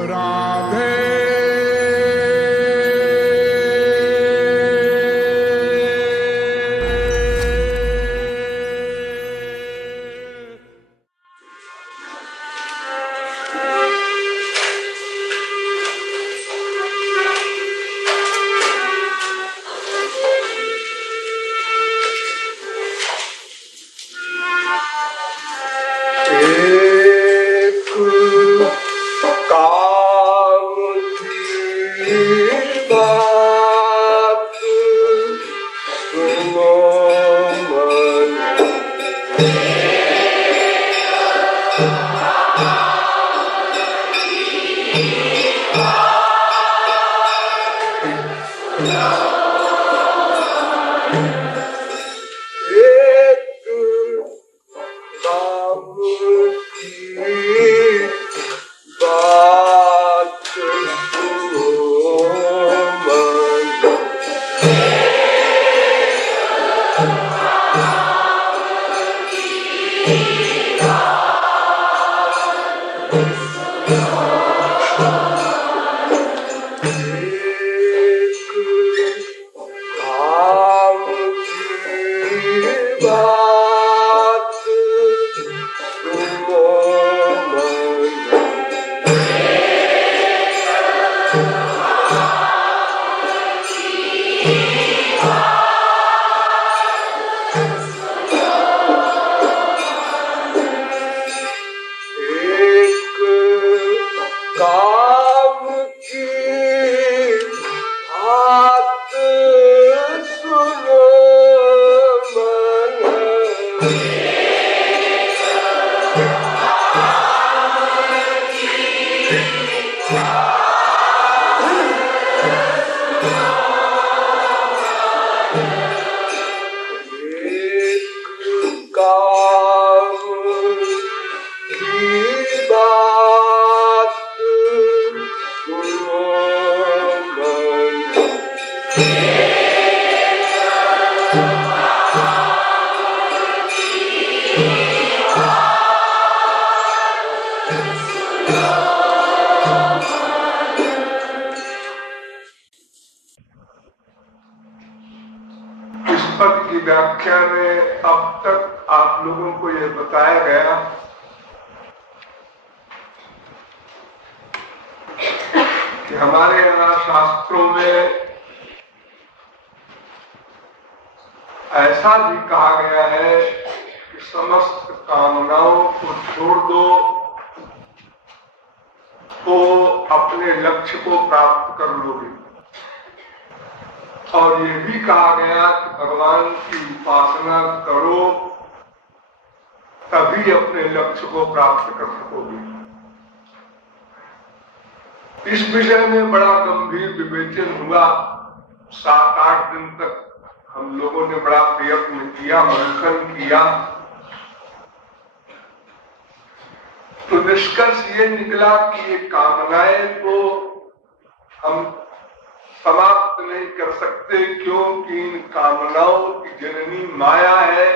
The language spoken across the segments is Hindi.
राधे की व्याख्या में अब तक आप लोगों को यह बताया गया कि हमारे यहाँ शास्त्रों में ऐसा भी कहा गया है कि समस्त कामनाओं को छोड़ दो तो अपने लक्ष्य को प्राप्त कर लोगे। और ये भी कहा गया कि भगवान की उपासना करो तभी अपने लक्ष्य को प्राप्त कर सकोगे। इस विषय में बड़ा गंभीर विवेचन हुआ। 7-8 दिन तक हम लोगों ने बड़ा प्रयत्न किया, मंथन किया, तो निष्कर्ष ये निकला कि ये कामनाएं को हम समाप्त नहीं कर सकते, क्योंकि इन कामनाओं की जननी माया है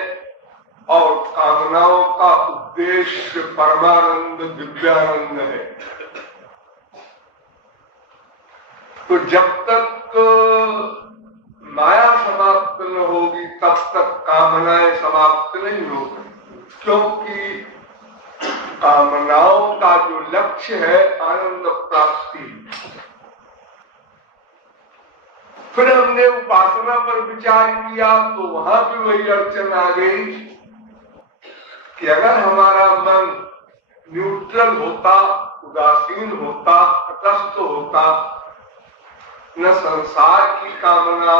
और कामनाओं का उद्देश्य परमानंद दिव्यानंद है। तो जब तक माया समाप्त न होगी तब तक कामनाएं समाप्त नहीं होगी, क्योंकि कामनाओं का जो लक्ष्य है आनंद प्राप्ति। फिर हमने उपासना पर विचार किया तो वहां भी वही अड़चन आ गई कि अगर हमारा मन न्यूट्रल होता, उदासीन होता, तटस्थ होता, न संसार की कामना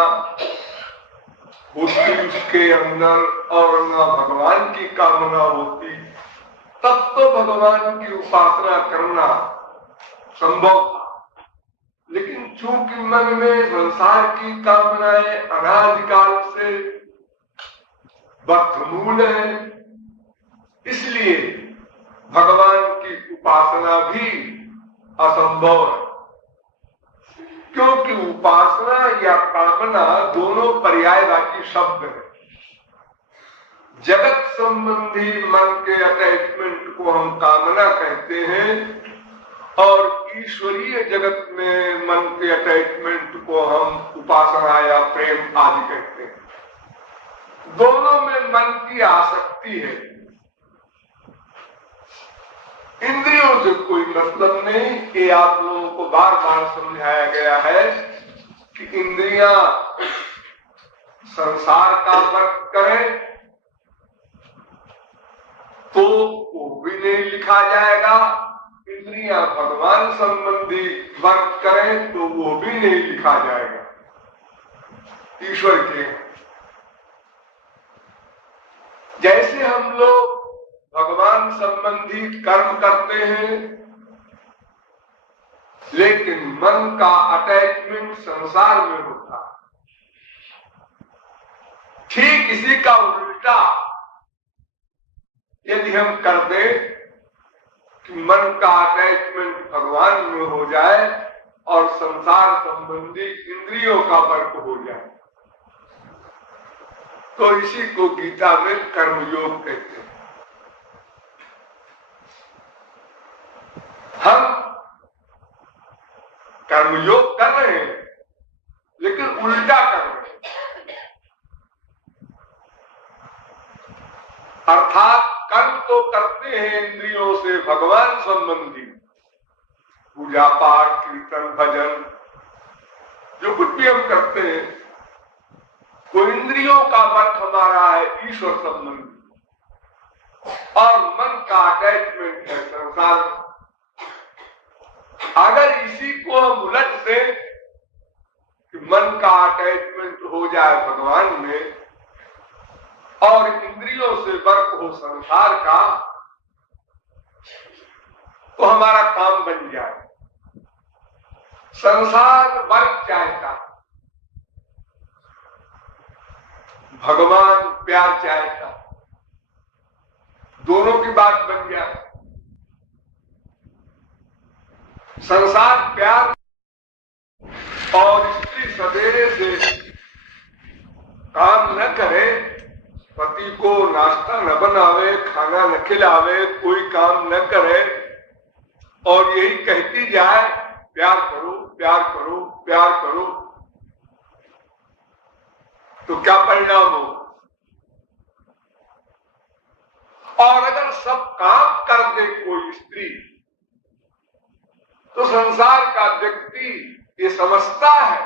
होती उसके अंदर और न भगवान की कामना होती, तब तो भगवान की उपासना करना संभव था। लेकिन चूंकि मन में संसार की कामनाएं अनादिकाल से बद्धमूल है, इसलिए भगवान की उपासना भी असंभव है। क्योंकि उपासना या कामना दोनों पर्यायवाची शब्द है। जगत संबंधी मन के अटैचमेंट को हम कामना कहते हैं और ईश्वरीय जगत में मन के अटैचमेंट को हम उपासना या प्रेम आदि कहते हैं। दोनों में मन की आसक्ति है। इंद्रियों से कोई मतलब नहीं। ये आप लोगों को बार बार समझाया गया है कि इंद्रियां संसार का वर्क करें तो वो भी नहीं लिखा जाएगा, इंद्रियां भगवान संबंधी वर्क करें तो वो भी नहीं लिखा जाएगा। ईश्वर के जैसे हम लोग भगवान संबंधी कर्म करते हैं लेकिन मन का अटैचमेंट संसार में होता है, ठीक इसी का उल्टा यदि हम कर दें कि मन का अटैचमेंट भगवान में हो जाए और संसार संबंधी इंद्रियों का वर्क हो जाए तो इसी को गीता में कर्मयोग कहते हैं। हम कर्मयोग कर रहे हैं लेकिन उल्टा कर रहे हैं, अर्थात कर्म तो करते हैं इंद्रियों से भगवान संबंधी, पूजा पाठ कीर्तन भजन जो कुछ भी हम करते हैं वो इंद्रियों का वर्क हमारा है ईश्वर संबंधी, और मन का अटैचमेंट है संसार। अगर इसी को हम उलट दें कि मन का अटैचमेंट हो जाए भगवान में और इंद्रियों से वर्क हो संसार का तो हमारा काम बन जाए। संसार वर्क चाहता, भगवान प्यार चाहता, दोनों की बात बन जाए। संसार प्यार और स्त्री सवेरे से काम न करे, पति को नाश्ता न बनावे, खाना न खिलावे, कोई काम न करे और यही कहती जाए प्यार करो प्यार करो प्यार करो, तो क्या परिणाम हो? और अगर सब काम कर दे कोई स्त्री तो संसार का व्यक्ति ये समझता है,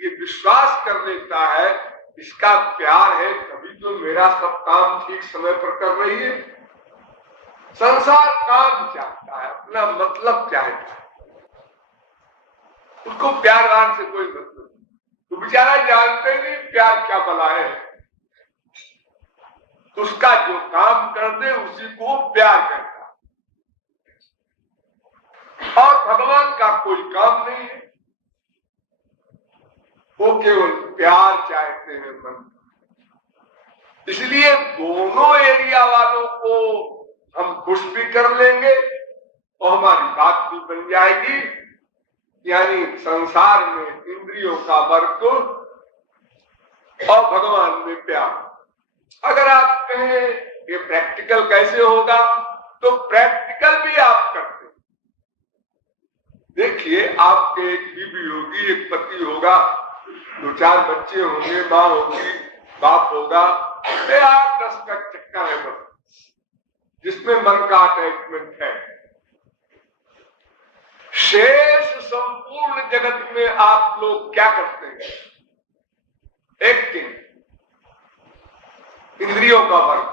ये विश्वास कर लेता है इसका प्यार है तभी तो मेरा सब काम ठीक समय पर कर रही है। संसार काम चाहता है, अपना मतलब चाहता है, उसको प्यार वार से कोई मतलब नहीं। तो बेचारा जानते नहीं प्यार क्या बला है, तो उसका जो काम कर दे उसी को प्यार करता। और भगवान का कोई काम नहीं है, वो केवल प्यार चाहते हैं मन। इसलिए दोनों एरिया वालों को हम खुश भी कर लेंगे और हमारी बात भी बन जाएगी, यानी संसार में इंद्रियों का वर्क और भगवान में प्यार। अगर आप कहें ये प्रैक्टिकल कैसे होगा, तो प्रैक्टिकल भी आप करते। देखिए आपके एक बीवी होगी, एक पति होगा, 2-4 बच्चे होंगे, माँ होगी, बाप होगा, 8-10 का चक्कर है बस, जिसमें मन का अटैचमेंट है। शेष संपूर्ण जगत में आप लोग क्या करते हैं? एक्टिंग, इंद्रियों का वर्क,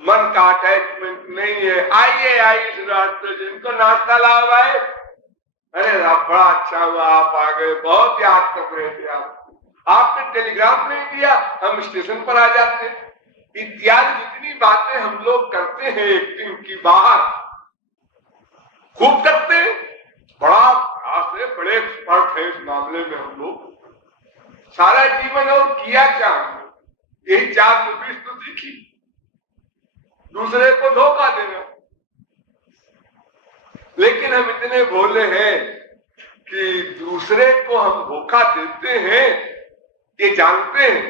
मन का अटैचमेंट नहीं है। आइए इस रास्ते जिनको नाश्ता लाओ भाई, अरे बड़ा अच्छा हुआ आप आ गए, बहुत याद कर रहे थे आपने टेलीग्राम नहीं दिया, हम स्टेशन पर आ जाते। इत्यादि जितनी बातें हम लोग करते हैं एक्टिंग की बाहर, खूब करते हैं, बड़ा प्रयास है, बड़े एक्सपर्ट है इस मामले में हम लोग। सारा जीवन और किया क्या हमने? यही 420 तो सीखी, दूसरे को धोखा देना। लेकिन हम इतने भोले हैं कि दूसरे को हम धोखा देते हैं ये जानते हैं,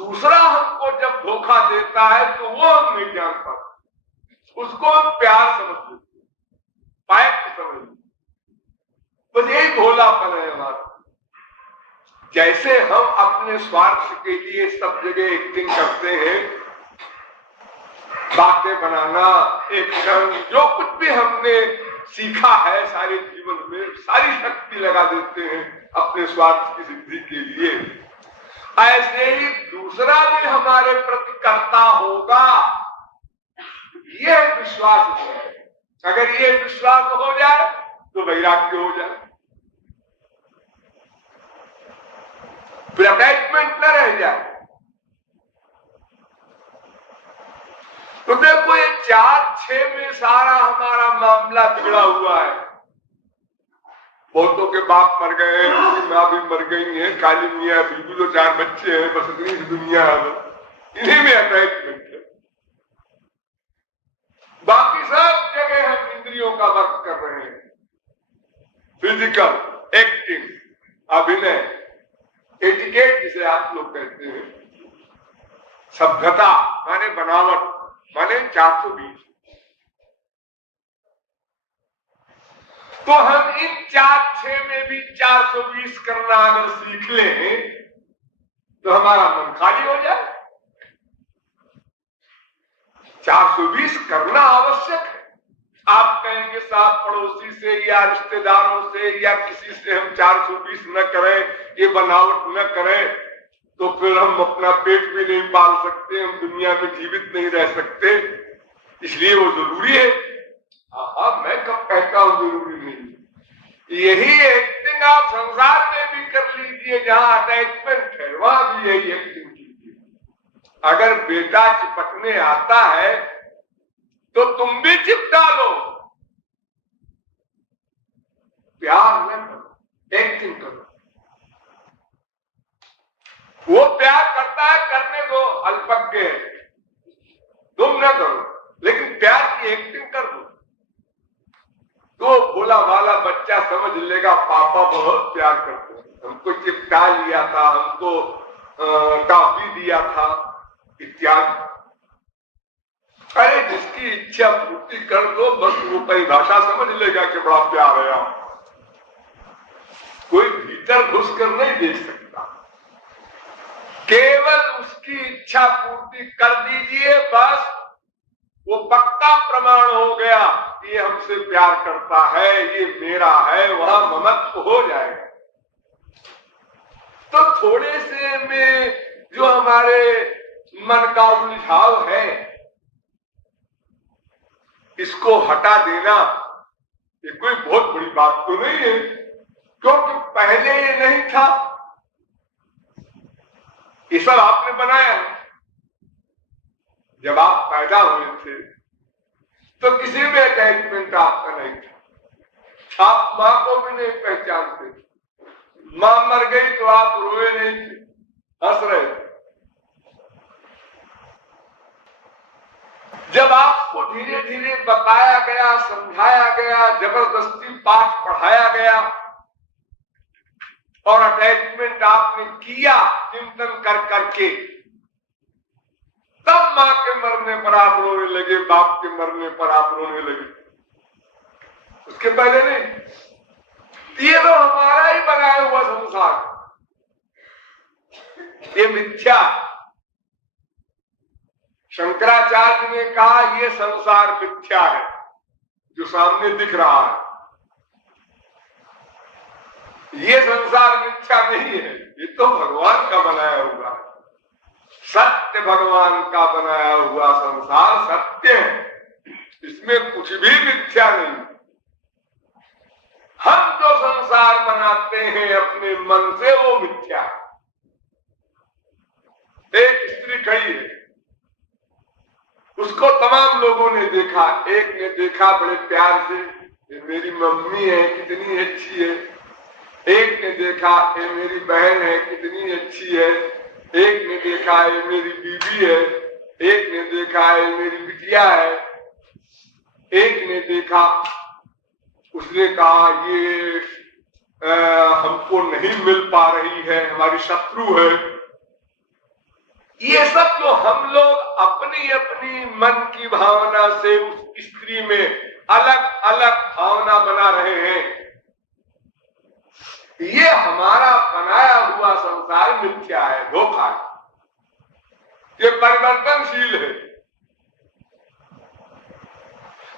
दूसरा हमको जब धोखा देता है तो वो हम नहीं जान पाते, उसको हम प्यार समझ लेते, पायक समझ लेते। बस यही भोलापन है हमारा। जैसे हम अपने स्वार्थ के लिए सब जगह एक्टिंग करते हैं, बातें बनाना, एक्शन, जो कुछ भी हमने सीखा है सारे जीवन में, सारी शक्ति लगा देते हैं अपने स्वार्थ की सिद्धि के लिए। ऐसे ही दूसरा भी हमारे प्रति करता होगा, यह विश्वास है। अगर ये विश्वास हो जाए तो वैराग्य हो जाए, फिर अटैचमेंट न रह जाए। तो देखो ये 4-6 में सारा हमारा मामला बिगड़ा हुआ है। बहुतों के बाप मर गए, उनकी माँ भी मर गई है, काली मियाँ बीबी, जो 4 बच्चे हैं, बस इतनी सी दुनिया है, इन्हीं में अटैचमेंट है। बाकी सब जगह हम इंद्रियों का वर्क कर रहे हैं, फिजिकल एक्टिंग, अभिनय, एटिकेट जिसे आप लोग कहते हैं, सभ्यता माने बनावट, माने 420। तो हम इन 4-6 में भी 420 करना अगर सीख लें तो हमारा मन खाली हो जाए। 420 करना आवश्यक है। आप कहेंगे साहब पड़ोसी से या रिश्तेदारों से या किसी से हम 420 न करें, ये बनावट न करें, तो फिर हम अपना पेट भी नहीं पाल सकते, हम दुनिया में जीवित नहीं रह सकते, इसलिए वो जरूरी है। मैं कब कहता हूं जरूरी नहीं। यही एक्टिंग आप संसार में भी कर लीजिए, जहां अटैचमेंट है वहां भी यही एक्टिंग कीजिए। अगर बेटा चिपटने आता है तो तुम भी चिपटा लो, प्यार न करो, एक्टिंग करो। वो प्यार करता है, करने दो, अल्पज्ञ है, तुम न करो, लेकिन प्यार की एक्टिंग कर दो तो भोला वाला बच्चा समझ लेगा पापा बहुत प्यार करते हैं, हमको चिपटा लिया था, हमको टॉफी दिया था इत्यादि। अरे जिसकी इच्छा पूर्ति कर दो, बस वो परिभाषा समझ लेगा कि बड़ा प्यार है। कोई भीतर घुस कर नहीं देख सकता, केवल उसकी इच्छा पूर्ति कर दीजिए, बस वो पक्का प्रमाण हो गया, ये हमसे प्यार करता है, ये मेरा है, वहां ममत्व हो जाएगा। तो थोड़े से में जो हमारे मन का उलझाव है, इसको हटा देना ये कोई बहुत बड़ी बात तो नहीं है, क्योंकि पहले ये नहीं था, ये सब आपने बनाया। जब आप पैदा हुए थे तो किसी में अटैचमेंट आपका नहीं था, आप मां को भी नहीं पहचानते, मां मर गई तो आप रोए नहीं थे, हंस रहे थे। जब आपको धीरे धीरे बताया गया, समझाया गया, जबरदस्ती पाठ पढ़ाया गया और अटैचमेंट आपने किया चिंतन कर करके, तब मां के मरने पर आप रोने लगे, बाप के मरने पर आप रोने लगे, उसके पहले नहीं। ये तो हमारा ही बनाया हुआ संसार, ये मिथ्या। शंकराचार्य ने कहा ये संसार मिथ्या है, जो सामने दिख रहा है। ये संसार मिथ्या नहीं है, ये तो भगवान का बनाया हुआ है। सत्य भगवान का बनाया हुआ संसार सत्य है, इसमें कुछ भी मिथ्या नहीं। हम जो संसार बनाते हैं अपने मन से, वो मिथ्या है। एक स्त्री खड़ी है, उसको तमाम लोगों ने देखा, एक ने देखा बड़े प्यार से, ये मेरी मम्मी है कितनी अच्छी है, एक ने देखा ये मेरी बहन है कितनी अच्छी है, एक ने देखा ये मेरी बीवी है, एक ने देखा ये मेरी बिटिया है, एक ने देखा, उसने कहा ये हमको नहीं मिल पा रही है, हमारी शत्रु है। ये सब जो हम लोग अपनी अपनी मन की भावना से उस स्त्री में अलग अलग भावना बना रहे हैं, ये हमारा बनाया हुआ संसार मिथ्या है, धोखा है, ये परिवर्तनशील है।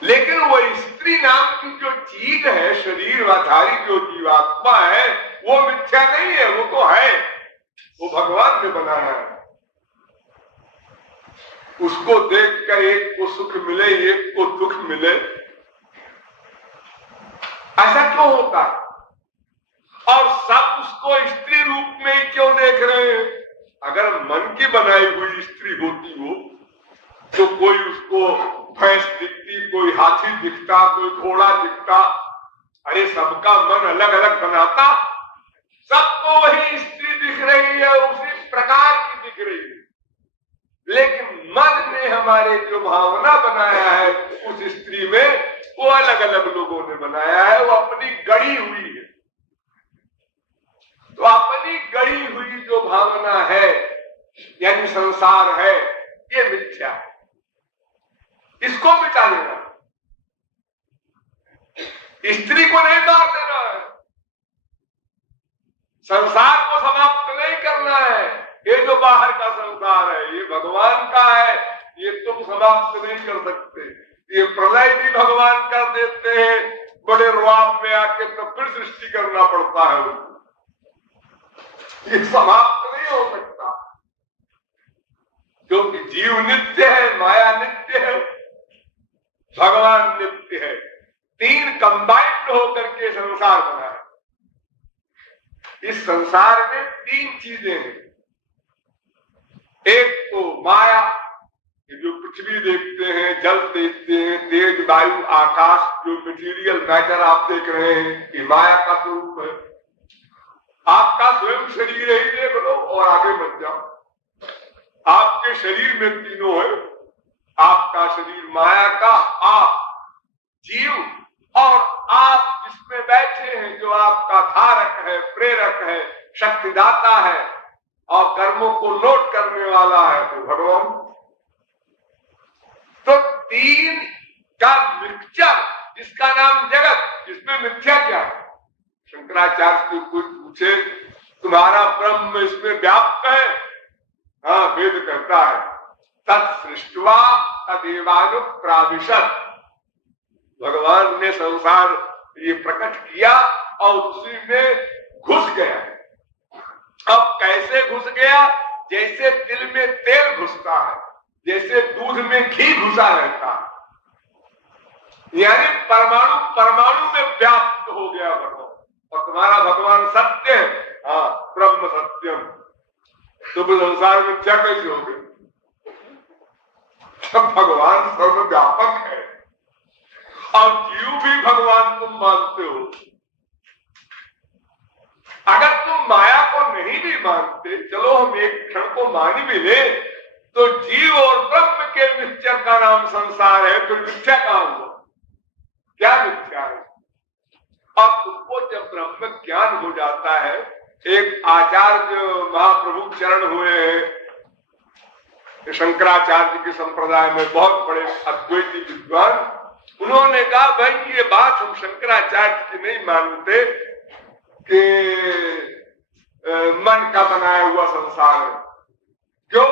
लेकिन वो स्त्री नाम की जो चीज है, शरीरधारी जो जीवात्मा है, वो मिथ्या नहीं है, वो तो है, वो भगवान ने बनाया है। उसको देखकर एक को सुख मिले, एक को दुख मिले, ऐसा क्यों होता है? और सब उसको स्त्री रूप में ही क्यों देख रहे हैं? अगर मन की बनाई हुई स्त्री होती वो, तो कोई उसको भैंस दिखती, कोई हाथी दिखता, कोई घोड़ा दिखता, अरे सबका मन अलग अलग बनाता, सबको वही स्त्री दिख रही है, उसी प्रकार की दिख रही है। लेकिन मन ने हमारे जो भावना बनाया है उस स्त्री में, वो अलग अलग लोगों ने बनाया है, वो अपनी गढ़ी हुई है। तो अपनी गढ़ी हुई जो भावना है, यानी संसार है, ये मिथ्या है, इसको मिटा देना, स्त्री को नहीं मार देना है, संसार को समाप्त नहीं करना है। ये जो बाहर का संसार है, ये भगवान का है, ये तुम समाप्त नहीं कर सकते। ये प्रलय भी भगवान कर देते हैं, बड़े रुआब में आके तो फिर सृष्टि करना पड़ता है उनको, ये समाप्त नहीं हो सकता, क्योंकि जीव नित्य है, माया नित्य है, भगवान नित्य है। तीन कंबाइंड होकर के संसार बना है। इस संसार में तीन चीजें हैं, एक तो माया, जो पृथ्वी देखते हैं, जल देखते हैं, तेज, वायु, आकाश, जो मटेरियल मैटर आप देख रहे हैं, ये माया का स्वरूप है। आपका स्वयं शरीर ही देख लो और आगे मत जाओ। आपके शरीर में तीनों है, आपका शरीर माया का, आप जीव, और आप जिसमें बैठे हैं जो आपका धारक है, प्रेरक है, शक्तिदाता है और कर्मों को नोट करने वाला है, तो भगवान। तो तीन का मिक्सचर जिसका नाम जगत, जिसमें मिथ्या क्या है? शंकराचार्य को कुछ पूछे, तुम्हारा ब्रह्म इसमें व्याप्त है? हाँ, वेद कहता है तत्सृष्ट्वा तदेवानुप्राविशत्, भगवान ने संसार ये प्रकट किया और उसी में घुस गया। अब कैसे घुस गया? जैसे तिल में तेल घुसता है, जैसे दूध में घी घुसा रहता है, यानी परमाणु परमाणु में व्याप्त हो गया भगवान। और तुम्हारा भगवान सत्य है, हाँ, ब्रह्म सत्यम, तो संसार में क्या कैसे हो गए? सब भगवान सर्वव्यापक है और जीव भी भगवान तुम मानते हो। अगर तुम माया को नहीं भी मानते, चलो हम एक क्षण को मान भी ले, तो जीव और ब्रह्म के मिक्सचर का नाम संसार है, तो मिथ्या कहां हुआ? क्या मिथ्या है? अब तुमको जब ब्रह्म ज्ञान हो जाता है, एक आचार्य महाप्रभु चरण हुए हैं शंकराचार्य के संप्रदाय में, बहुत बड़े अद्वैती विद्वान, उन्होंने कहा भाई ये बात हम शंकराचार्य की नहीं मानते कि मन का बनाया हुआ संसार है। क्यों?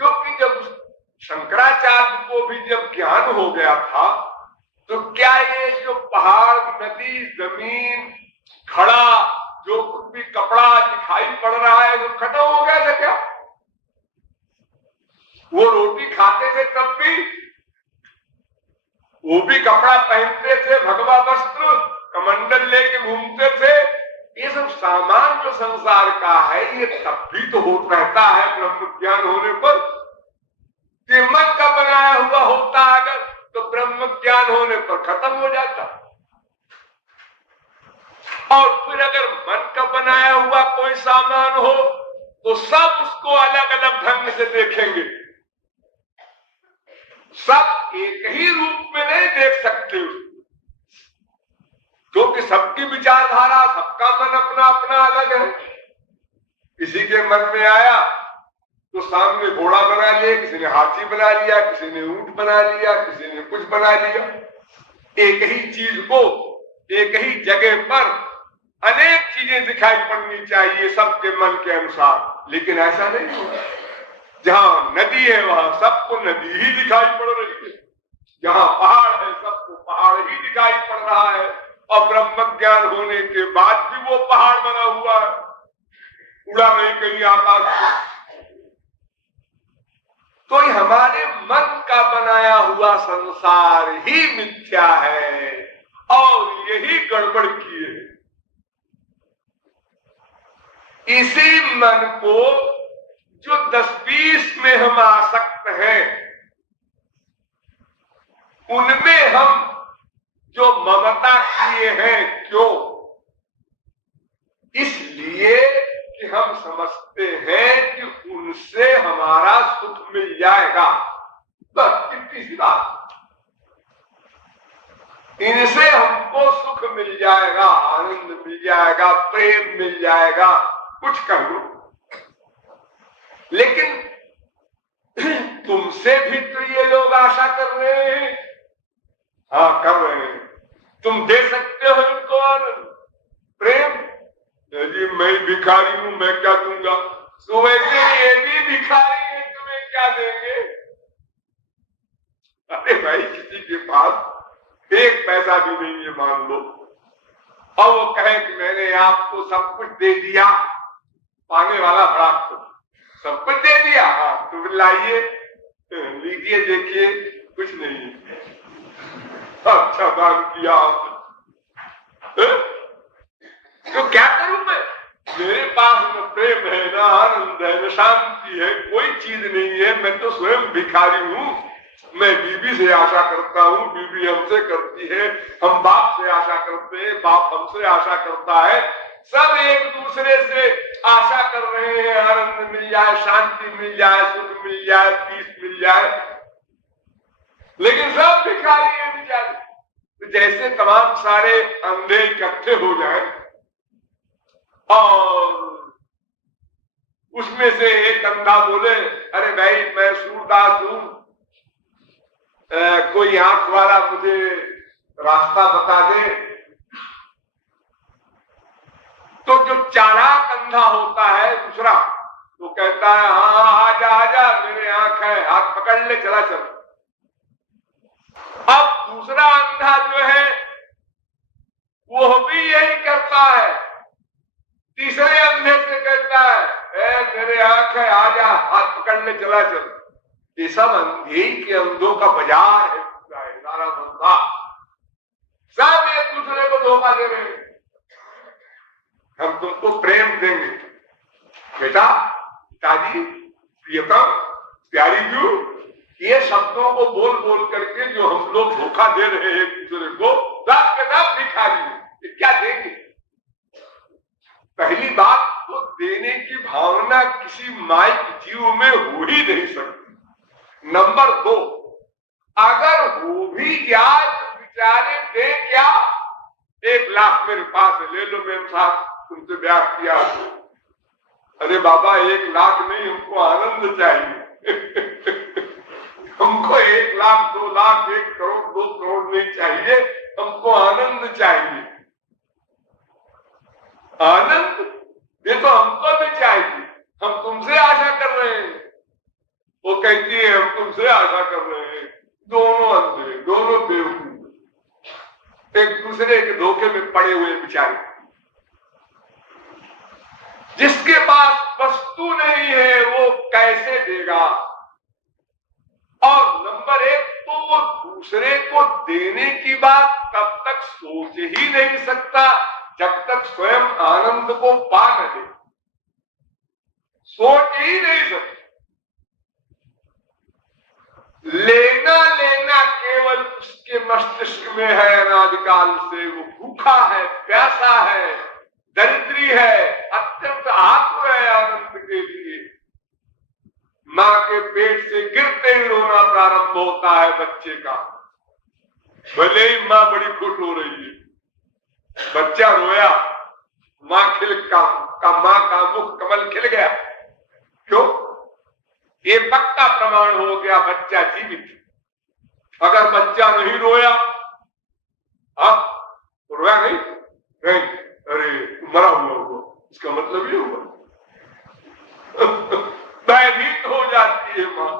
क्योंकि जब शंकराचार्य को भी जब ज्ञान हो गया था, तो क्या ये जो पहाड़, नदी, जमीन, खड़ा, जो भी कपड़ा दिखाई पड़ रहा है, वो खत्म हो गया था क्या? वो रोटी खाते थे तब भी, वो भी कपड़ा पहनते थे, भगवा वस्त्र, कमंडल लेके घूमते थे। ये सब सामान जो संसार का है, ये तब भी तो होता रहता है ब्रह्म ज्ञान होने पर। ये मन का बनाया हुआ होता अगर, तो ब्रह्म ज्ञान होने पर खत्म हो जाता। और फिर अगर मन का बनाया हुआ कोई सामान हो, तो सब उसको अलग अलग ढंग से देखेंगे, सब एक ही रूप में नहीं देख सकते, क्योंकि सबकी विचारधारा, सबका मन अपना अपना अलग है। किसी के मन में आया तो सामने घोड़ा बना लिया, किसी ने हाथी बना लिया, किसी ने ऊंट बना लिया, किसी ने कुछ बना लिया। एक ही चीज को एक ही जगह पर अनेक चीजें दिखाई पड़नी चाहिए सबके मन के अनुसार, लेकिन ऐसा नहीं होगा। जहां नदी है वहां सबको नदी ही दिखाई पड़ रही है, जहां पहाड़ है सबको पहाड़ ही दिखाई पड़ रहा है, और ब्रह्म ज्ञान होने के बाद भी वो पहाड़ बना हुआ है, उड़ा नहीं कहीं आकाश। तो ये हमारे मन का बनाया हुआ संसार ही मिथ्या है और यही गड़बड़ की है। इसी मन को जो 10-20 में हम आसक्त हैं, उनमें हम जो ममता किए हैं, क्यों? इसलिए कि हम समझते हैं कि उनसे हमारा सुख मिल जाएगा। बस इतनी सी बात। इनसे हमको सुख मिल जाएगा, आनंद मिल जाएगा, प्रेम मिल जाएगा, कुछ कर लो। लेकिन तुमसे भी तो ये लोग आशा कर रहे हैं। हाँ, कर रहे हैं। तुम दे सकते हो इनको आनंद, प्रेम? जी मैं भिखारी हूं, मैं क्या दूंगा? तो वैसे ये भी भिखारी है, तुम्हें क्या देंगे? अरे भाई, किसी के पास एक पैसा भी नहीं है मान लो, और वो कहे कि मैंने आपको सब कुछ दे दिया, पाने वाला बड़ा सब कुछ दे दिया। हाँ, तो लाइए, लीजिए, देखिए, कुछ नहीं। अच्छा दान किया आपने। तो क्या करूं मैं? मेरे पास न प्रेम है, न आनंद है, न शांति है, कोई चीज नहीं है। मैं तो स्वयं भिखारी हूं। मैं बीवी से आशा करता हूं, बीवी हमसे करती है, हम बाप से आशा करते हैं, बाप हमसे आशा करता है। सब एक दूसरे से आशा कर रहे हैं, आनंद मिल जाए, शांति मिल जाए, सुख मिल जाए, पीस मिल जाए, लेकिन सब भिखारी हैं बेचारे। तो जैसे तमाम सारे अंधे इकट्ठे हो जाए और उसमें से एक अंधा बोले, अरे भाई मैं सूरदास हूं, कोई आंख वाला मुझे रास्ता बता दे। तो जो चालाक अंधा होता है दूसरा, तो कहता है हाँ आजा आजा, मेरे आंख है, हाथ पकड़ ले, चला चल। अब दूसरा अंधा जो है वो भी यही करता है, तीसरे अंधे से कहता है मेरे आंख है, आजा, हाथ पकड़ ले, चला चल। ये सब अंधे के अंधों का बाजार है, सारा धंधा। सब एक दूसरे को धोखा दे रहे हैं। हम तुमको प्रेम देंगे बेटा, पिताजी, प्रियतम, प्यारी जू, ये शब्दों को बोल बोल करके जो हम लोग धोखा दे रहे हैं एक दूसरे को, रात के रात भिखारी, क्या देंगे? पहली बात तो देने की भावना किसी माई के जीव में हो ही नहीं सकती। नंबर 2, अगर हो भी जाए तो बेचारे दे क्या? 1 लाख मेरे पास है, ले लो मेम साहब, तुमसे ब्याह किया। अरे बाबा 1 लाख नहीं, हमको आनंद चाहिए। हमको 1 लाख, 2 लाख, 1 करोड़, 2 करोड़ नहीं चाहिए, हमको आनंद चाहिए। आनंद ये तो हमको भी चाहिए, हम तुमसे आशा कर रहे हैं। वो कहती है हम तुमसे आशा कर रहे हैं। दोनों अंधे, दोनों बेवकूफ, एक दूसरे के धोखे में पड़े हुए बेचारे। जिसके पास वस्तु नहीं है वो कैसे देगा? और नंबर 1 तो वो दूसरे को देने की बात तब तक सोच ही नहीं सकता जब तक स्वयं आनंद को पा न ले। सोच ही नहीं सकता। लेना लेना केवल उसके मस्तिष्क में है, अनादिकाल से वो भूखा है, प्यासा है, दरिद्री है, अत्यंत आतुर है आनंद के लिए। मां के पेट से गिरते ही रोना प्रारंभ होता है बच्चे का, भले ही मां बड़ी खुश हो रही है। बच्चा रोया, मां का मुख कमल खिल गया। क्यों? ये पक्का प्रमाण हो गया बच्चा जीवित। अगर बच्चा नहीं रोया, रोया नहीं, अरे मरा हुआ, इसका मतलब ये हुआ भयभीत हो जाती है मां।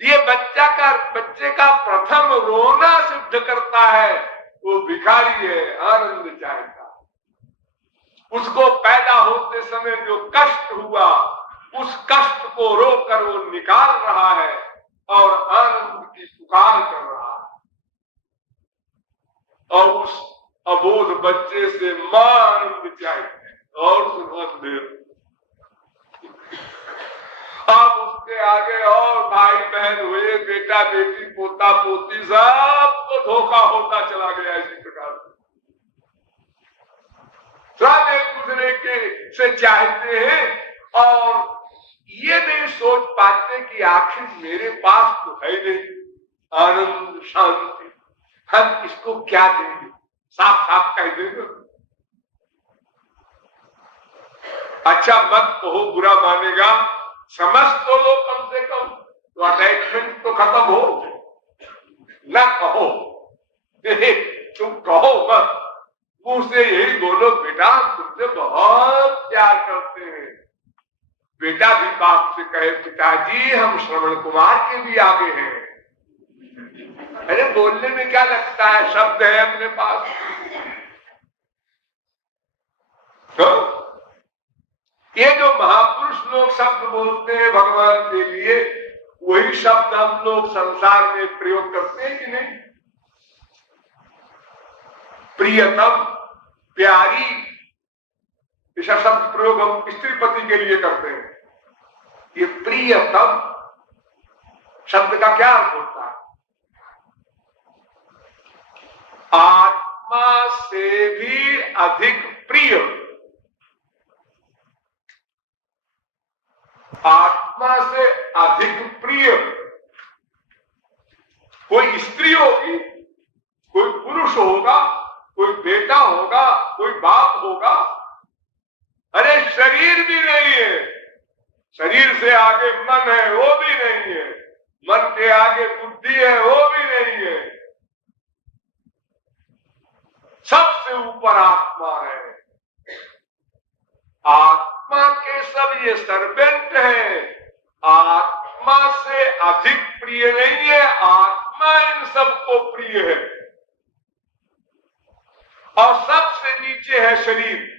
ये बच्चे का प्रथम रोना सिद्ध करता है वो भिखारी है, आनंद चाहता। उसको पैदा होते समय जो कष्ट हुआ, उस कष्ट को रोकर वो निकाल रहा है और आनंद की पुकार कर रहा है। और उस अबोध बच्चे से मां आनंद चाहते हैं और सुन दे। अब उसके आगे और भाई बहन हुए, बेटा बेटी पोता पोती सबको धोखा होता चला गया। इसी प्रकार सब एक दूसरे के से चाहते हैं और ये नहीं सोच पाते कि आखिर मेरे पास तो है नहीं आनंद शांति, हम इसको क्या देंगे। साफ साफ कह देंगे, अच्छा मत कहो, बुरा मानेगा, समझ तो लो कम से कम, तो अटैचमेंट तो खत्म हो। न कहो, तुम कहो मत, मुंह से यही बोलो बेटा तुमसे बहुत प्यार करते हैं। बेटा भी बाप से कहे पिताजी हम श्रवण कुमार के भी आगे हैं। अरे बोलने में क्या लगता है, शब्द है अपने पास। तो ये जो महापुरुष लोग शब्द बोलते हैं भगवान के लिए, वही शब्द हम लोग संसार में प्रयोग करते हैं कि नहीं। प्रियतम, प्यारी, ऐसा शब्द प्रयोग हम स्त्री पति के लिए करते हैं। ये प्रियतम शब्द का क्या अर्थ होता है? आत्मा से भी अधिक प्रिय। आत्मा से अधिक प्रिय कोई स्त्री होगी, कोई पुरुष होगा, कोई बेटा होगा, कोई बाप होगा। अरे शरीर भी नहीं है, शरीर से आगे मन है वो भी नहीं है, मन के आगे बुद्धि है वो भी नहीं है, सबसे ऊपर आत्मा है। आत्मा के सब ये सर्वेंट है, आत्मा से अधिक प्रिय नहीं है, आत्मा इन सबको प्रिय है। और सबसे नीचे है शरीर,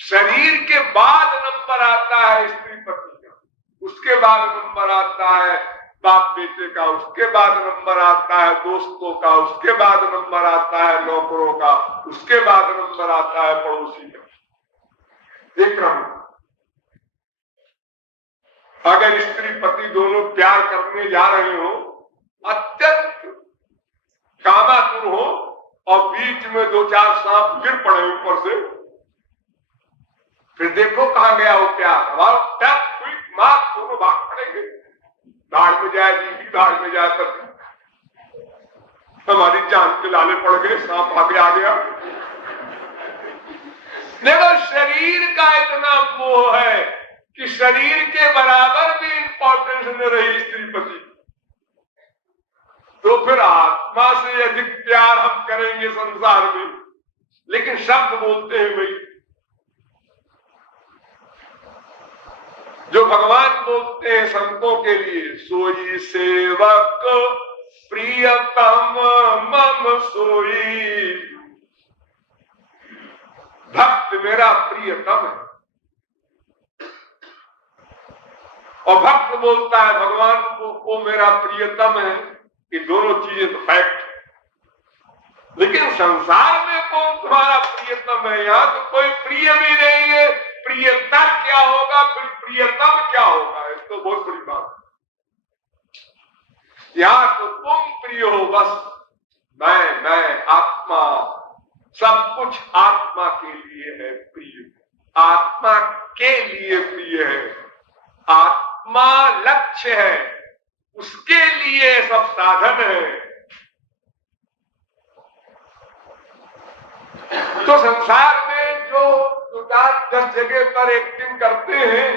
शरीर के बाद नंबर आता है स्त्री पति का, उसके बाद नंबर आता है बाप बेटे का, उसके बाद नंबर आता है दोस्तों का, उसके बाद नंबर आता है नौकरों का, उसके बाद नंबर आता है पड़ोसी का। एक क्रम। अगर स्त्री पति दोनों प्यार करने जा रहे हो, अत्यंत कामातुर हो और बीच में दो चार सांप गिर पड़े ऊपर से, फिर देखो कहां गया वो प्यार। मार दोनों भाग पड़ेंगे, धाड़ में जाए बीवी, धाड़ में जाए पति। हमारी जान के लाले पड़ गए, सांप आगे आ गया। देखो शरीर का इतना मोह है कि शरीर के बराबर भी इंपॉर्टेंस न रही स्त्री पति, तो फिर आत्मा से अधिक प्यार हम करेंगे संसार में। लेकिन शब्द बोलते हैं भाई, जो भगवान बोलते हैं संतों के लिए, सोई सेवक प्रियतम मम सोई, भक्त मेरा प्रियतम है। और भक्त बोलता है भगवान को वो मेरा प्रियतम है। ये दोनों चीजें तो फैक्ट। लेकिन संसार में कौन तुम्हारा प्रियतम है? यहां तो कोई प्रिय भी नहीं है। प्रियता क्या होगा, फिर प्रियतम क्या होगा? ये तो बहुत बड़ी बात है। यहां तो तुम प्रिय हो, बस मैं आत्मा, सब कुछ आत्मा के लिए है प्रिय, आत्मा के लिए प्रिय है, आत्मा लक्ष्य है, उसके लिए सब साधन है। तो संसार में जो 10 जगह पर एक्टिंग करते हैं,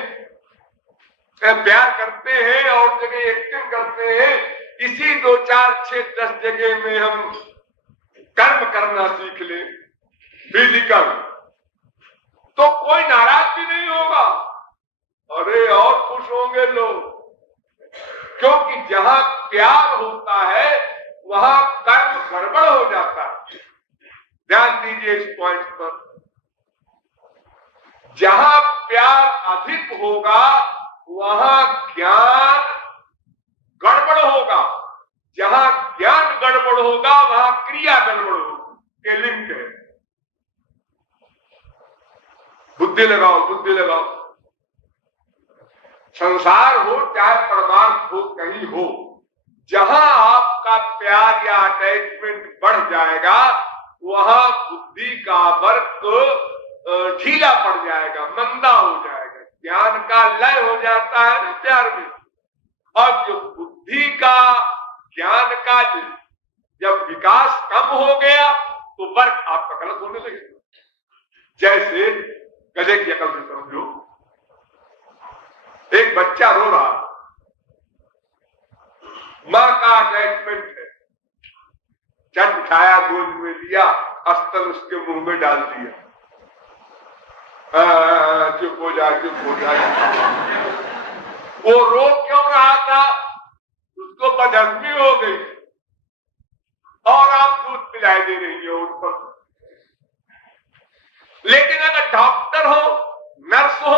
प्यार करते हैं और जगह एक्टिंग करते हैं, इसी 2, 4, 6, 10 जगह में हम कर्म करना सीख लें फिजिकल, तो कोई नाराज भी नहीं होगा। अरे और खुश होंगे लोग, क्योंकि जहां प्यार होता है वहां कर्म गड़बड़ हो जाता है। ध्यान दीजिए इस पॉइंट पर। जहां प्यार अधिक होगा वहां ज्ञान गड़बड़ होगा, जहां ज्ञान गड़बड़ होगा वहां क्रिया गड़बड़ होगी। ये लिंक है। बुद्धि लगाओ, बुद्धि लगाओ। संसार हो चाहे परमार्थ हो, कहीं हो, जहां आपका प्यार या अटैचमेंट बढ़ जाएगा वहां बुद्धि का वर्क ढीला पड़ जाएगा, मंदा हो जाएगा। ज्ञान का लय हो जाता है ना प्यार में। और जो बुद्धि का, ज्ञान का जब विकास कम हो गया तो वर्क आपका गलत होने लगेगा। जैसे गधे की अकल से समझो, एक बच्चा रो रहा, मां का अटैचमेंट है, चट उठाया, गोद में लिया, अस्तर उसके मुंह में डाल दिया, चुप हो जा, चुप हो जा। वो रो क्यों रहा था? उसको बदहजमी हो गई और आप दूध पिलाई दे रही हो उन पर। लेकिन अगर डॉक्टर हो, नर्स हो,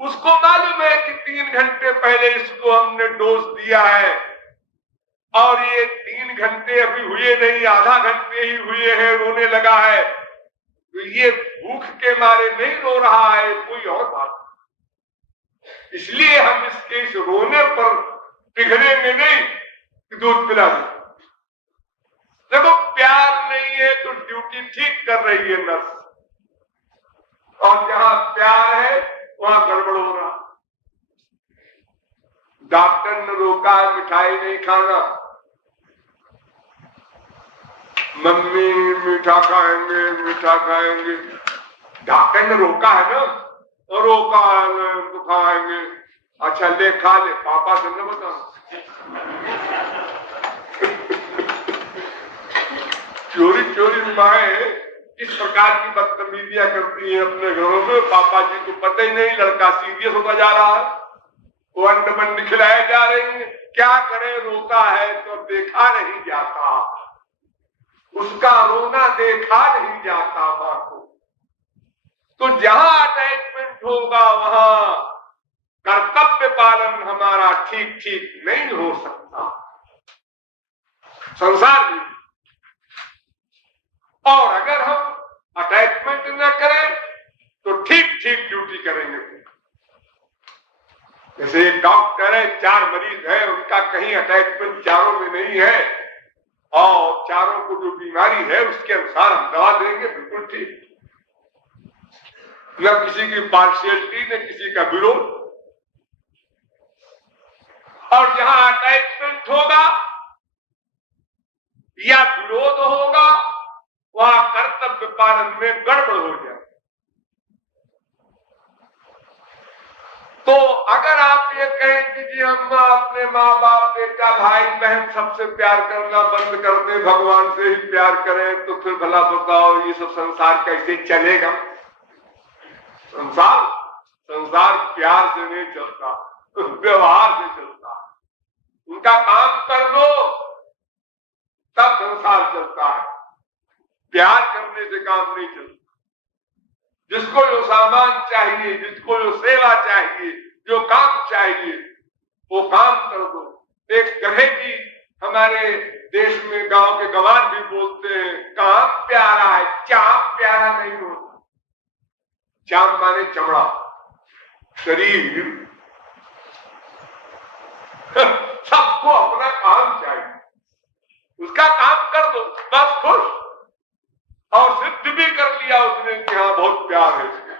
उसको मालूम है कि 3 घंटे पहले इसको हमने डोज दिया है और ये 3 घंटे अभी हुए नहीं, आधा घंटे ही हुए हैं, रोने लगा है, तो ये भूख के मारे नहीं रो रहा है, कोई और बात। इसलिए हम इसके इस रोने पर पिघलेंगे नहीं कि दूध पिला दो। देखो प्यार नहीं है तो ड्यूटी ठीक कर रही है नर्स, और जहां प्यार है वहां गड़बड़ हो रहा। डॉक्टर ने रोका है मिठाई नहीं खाना, मम्मी मीठा खाएंगे, मीठा खाएंगे। डॉक्टर ने रोका है ना, और रोका है तो खाएंगे। अच्छा ले खा ले, पापा से न बता। चोरी चोरी माए इस प्रकार की बदतमीजियां करती हैं अपने घरों में। पापा जी को पता ही नहीं लड़का सीरियस होता जा रहा है, वो अंडमंड खिलाए जा रहे हैं। क्या करे, रोता है तो देखा नहीं जाता, उसका रोना देखा नहीं जाता मां को। तो जहां अटैचमेंट होगा वहां कर्तव्य पालन हमारा ठीक ठीक नहीं हो सकता, संसार में। और अगर हम अटैचमेंट न करें तो ठीक ठीक ड्यूटी करेंगे। जैसे एक डॉक्टर है, 4 मरीज है, उनका कहीं अटैचमेंट चारों में नहीं है और चारों को जो बीमारी है उसके अनुसार हम दवा देंगे, बिल्कुल ठीक। न किसी की पार्शियलिटी, न किसी का विरोध। और जहां अटैचमेंट होगा या विरोध होगा वहां कर्तव्य पालन में गड़बड़ हो जाए। तो अगर आप ये कहें कि जी हम अपने माँ बाप, बेटा, भाई बहन सबसे प्यार करना बंद कर दें, भगवान से ही प्यार करें, तो फिर भला बताओ ये सब संसार कैसे चलेगा? संसार प्यार से नहीं चलता, व्यवहार से चलता। उनका काम कर दो तब संसार चलता है, प्यार करने से काम नहीं चलता। जिसको जो सामान चाहिए, जिसको जो सेवा चाहिए, जो काम चाहिए, वो काम कर दो। एक कहे कि हमारे देश में गांव के गंवार भी बोलते हैं, काम प्यारा है, चाम प्यारा नहीं होता। चाम माने चमड़ा, शरीर। सबको अपना काम चाहिए, उसका काम कर दो बस, खुश। और सिद्ध भी कर लिया उसने कि हाँ बहुत प्यार है इसके।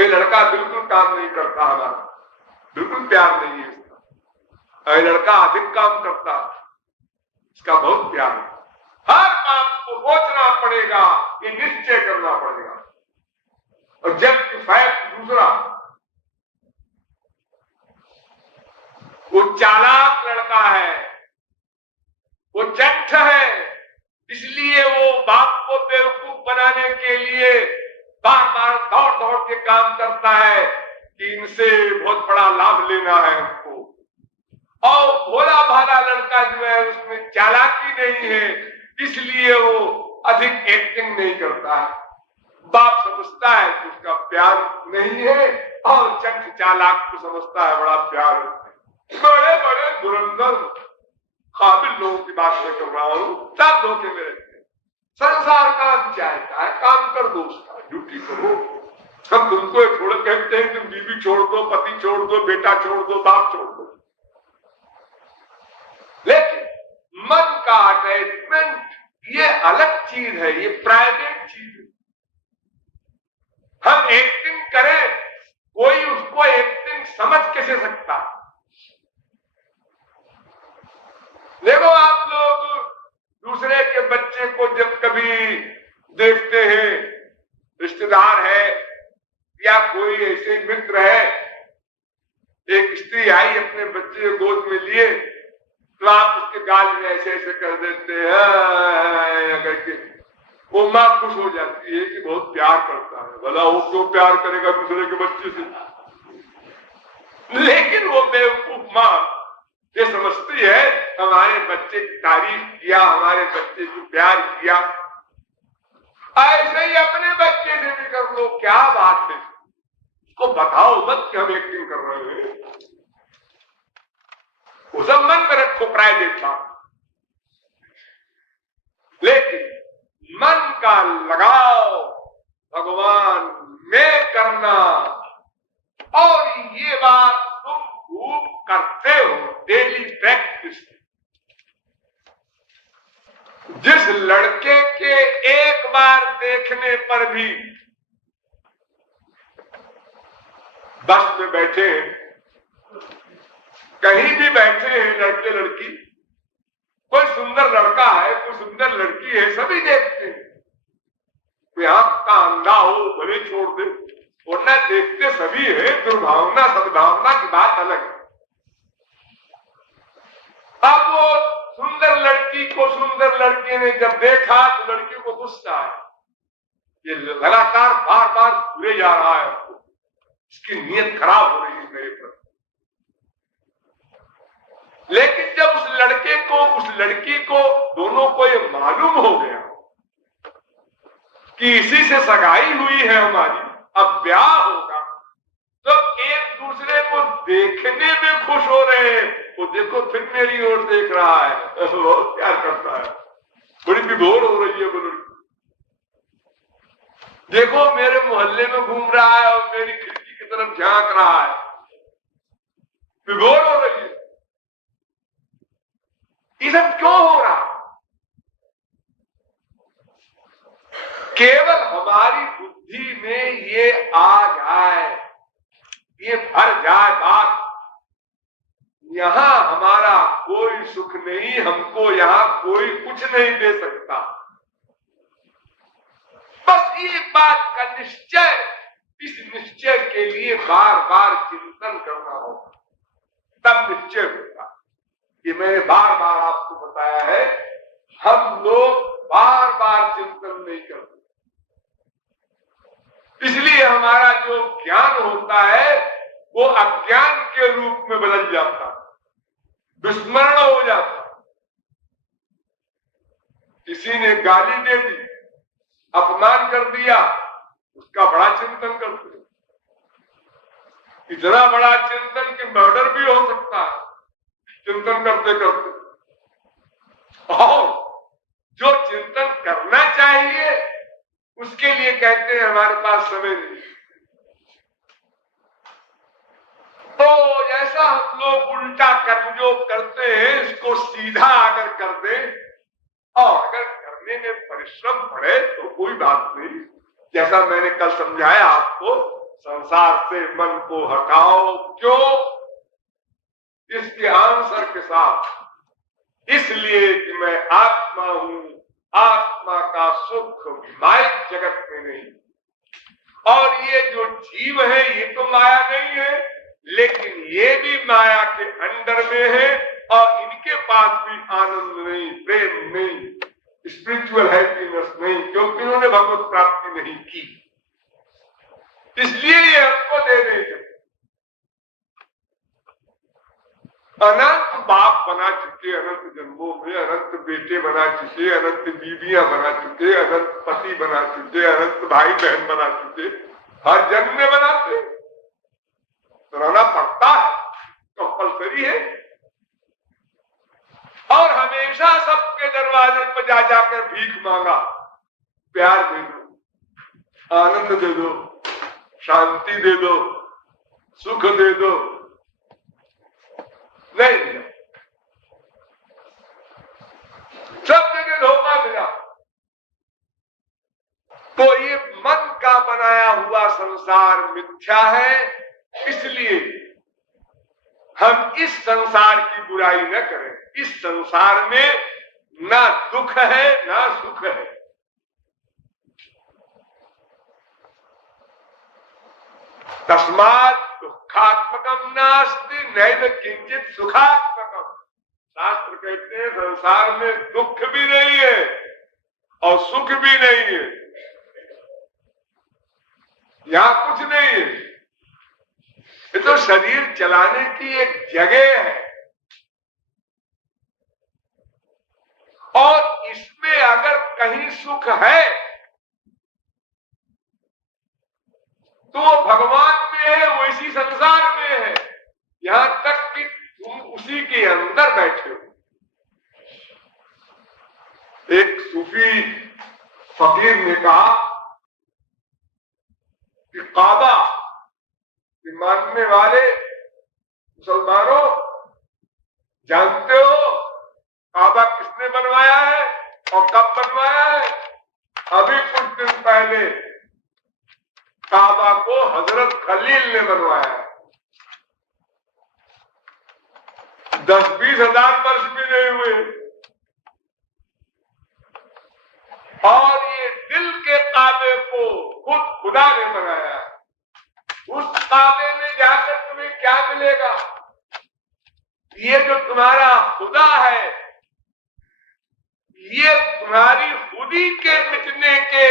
ये लड़का बिल्कुल काम नहीं करता हमारा, बिल्कुल प्यार नहीं है इसका। ये लड़का अधिक काम करता है, इसका बहुत प्यार है। हर काम को सोचना पड़ेगा, ये निश्चय करना पड़ेगा। और जस्टिफैक्ट दूसरा। वो चालाक लड़का है, वो जट्ट है, इसलिए वो बाप को बेवकूफ बनाने के लिए बार बार दौड़ दौड़ के काम करता है कि इनसे बहुत बड़ा लाभ लेना है हमको। और भोला भाला लड़का जो है उसमें चालाकी नहीं है, इसलिए वो अधिक एक्टिंग नहीं करता है। बाप समझता है कि उसका प्यार नहीं है और जट्ट चालाक को समझता है बड़ा प्यार है। बड़े बड़े धुरंधर काबिल लोगों की बात मैं कर रहा हूं, सब धोखे में रहते हैं। संसार काम चाहता है, काम कर दो, उसका ड्यूटी करो। हम तुमको थोड़ा कहते हैं तुम बीवी छोड़ दो, पति छोड़ दो, बेटा छोड़ दो, बाप छोड़ दो, लेकिन मन का अटैचमेंट ये अलग चीज है, ये प्राइवेट चीज है। हम एक्टिंग करें, कोई उसको एक्टिंग समझ कैसे सकता। देखो आप लोग दूसरे के बच्चे को जब कभी देखते हैं, रिश्तेदार है या कोई ऐसे मित्र है, एक स्त्री आई अपने बच्चे को गोद में लिए तो आप उसके गाल में ऐसे ऐसे कर देते हैं करके, वो माँ खुश हो जाती है कि बहुत प्यार करता है। भला वो क्यों प्यार करेगा दूसरे के बच्चे से? लेकिन वो बेवकूफ माँ ये समझती है हमारे बच्चे की तारीफ किया, हमारे बच्चे को प्यार किया, ऐसे ही अपने बच्चे से भी कर लो। क्या बात है, उसको बताओ मत कि हम एक्टिंग कर रहे हैं, वो सब मन में रखो, प्राइवेट बात। लेकिन मन का लगाव भगवान में करना, और ये बात तुम खूब करते हो, डेली प्रैक्टिस। जिस लड़के के एक बार देखने पर भी बस में बैठे हैं, कहीं भी बैठे हैं, लड़के लड़की, कोई सुंदर लड़का है, कोई सुंदर लड़की है, सभी देखते हैं। कोई आंख का अंधा हो भले छोड़ दे, वरना देखते सभी है। दुर्भावना सद्भावना की बात अलग है। अब वो सुंदर लड़की को सुंदर लड़के ने जब देखा तो लड़की को गुस्सा है, ये लगातार बार बार घूरे जा रहा है, इसकी नीयत खराब हो रही है मेरे पर। लेकिन जब उस लड़के को उस लड़की को दोनों को ये मालूम हो गया कि इसी से सगाई हुई है हमारी, अब ब्याह होगा, तो एक दूसरे को देखने में खुश हो रहे हैं। वो देखो फिर मेरी ओर देख रहा है, बहुत प्यार करता है, बड़ी विभोर हो रही है वो लड़की। देखो मेरे मोहल्ले में घूम रहा है और मेरी खिड़की की तरफ झांक रहा है, विभोर हो रही है। ये सब क्यों हो रहा? केवल हमारी बुद्धि में ये आ जाए, ये भर जाए बात, यहां हमारा कोई सुख नहीं, हमको यहां कोई कुछ नहीं दे सकता। बस एक बात का निश्चय, इस निश्चय के लिए बार बार चिंतन करना होगा, तब निश्चय होगा। ये मैंने बार बार आपको बताया है, हम लोग बार बार चिंतन नहीं करते, इसलिए हमारा जो ज्ञान होता है वो अज्ञान के रूप में बदल जाता, विस्मरण हो जाता। किसी ने गाली दे दी, अपमान कर दिया, उसका बड़ा चिंतन करते, इतना बड़ा चिंतन कि मर्डर भी हो सकता है चिंतन करते करते। और जो चिंतन करना चाहिए उसके लिए कहते हैं हमारे पास समय नहीं। तो जैसा हम लोग उल्टा कर्मयोग करते हैं, इसको सीधा अगर कर दें और अगर करने में परिश्रम पड़े तो कोई बात नहीं। जैसा मैंने कल समझाया आपको, संसार से मन को हटाओ। क्यों? इसके आंसर के साथ, इसलिए कि मैं आत्मा हूं, आत्मा का सुख माइक जगत में नहीं, और ये जो जीव है ये तो माया नहीं है, लेकिन ये भी माया के अंडर में है और इनके पास भी आनंद नहीं, प्रेम नहीं, स्पिरिचुअल हैप्पीनेस नहीं, क्योंकि उन्होंने भगवत प्राप्ति नहीं की। इसलिए ये हमको दे नहीं सकते। अनंत बाप बना चुके, अनंत जन्मों में अनंत बेटे बना चुके, अनंत बीवियां बना चुके, अनंत पति बना चुके, अनंत भाई बहन बना चुके, हर जन्म में बनाते तो रहना पड़ता है, कंपलसरी है। और हमेशा सबके दरवाजे पर जा जाकर भीख मांगा, प्यार दे दो, आनंद दे दो, शांति दे दो, सुख दे दो, नहीं मिला। सब जगह धोखा मिला। तो ये मन का बनाया हुआ संसार मिथ्या है, इसलिए हम इस संसार की बुराई न करें। इस संसार में ना दुख है ना सुख है। तस्मात् दुखात्मकम नास्ति नैव किंचित सुखात्मकम। शास्त्र कहते हैं संसार में दुख भी नहीं है और सुख भी नहीं है, यहां कुछ नहीं है। ये तो शरीर चलाने की एक जगह है और इसमें अगर कहीं सुख है तो भगवान में है, वो इसी संसार में है, यहां तक कि तुम उसी के अंदर बैठे हो। एक सूफी फकीर ने कहा कि काबा मानने वाले मुसलमानों, जानते हो काबा किसने बनवाया है और कब बनवाया है? अभी कुछ दिन पहले काबा को हजरत खलील ने बनवाया है। 10-20 हजार वर्ष भी नहीं हुए। और ये दिल के काबे को खुद खुदा ने बनाया है। उस काबे में जाकर तुम्हें क्या मिलेगा? ये जो तुम्हारा खुदा है, ये तुम्हारी खुदी के मिटने के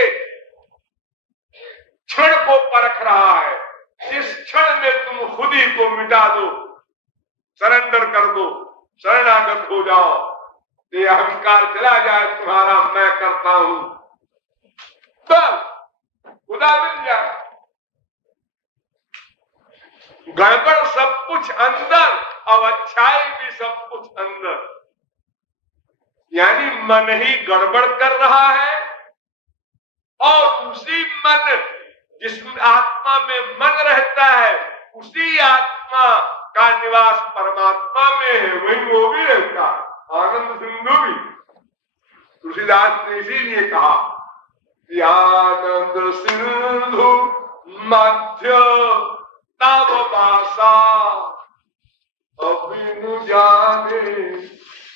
क्षण को परख रहा है। जिस क्षण में तुम खुदी को मिटा दो, सरेंडर कर दो, शरणागत हो जाओ, ये अहंकार चला जाए तुम्हारा, मैं करता हूं, बस खुदा मिल जाए। गड़बड़ सब कुछ अंदर और अच्छाई भी सब कुछ अंदर, यानी मन ही गड़बड़ कर रहा है और उसी मन, जिस आत्मा में मन रहता है, उसी आत्मा का निवास परमात्मा में है, वही वो भी रहता है। आनंद सिंधु भी तुलसीदास ने इसीलिए कहा कि आनंद सिंधु मध्य तब बासा अबिनु जाने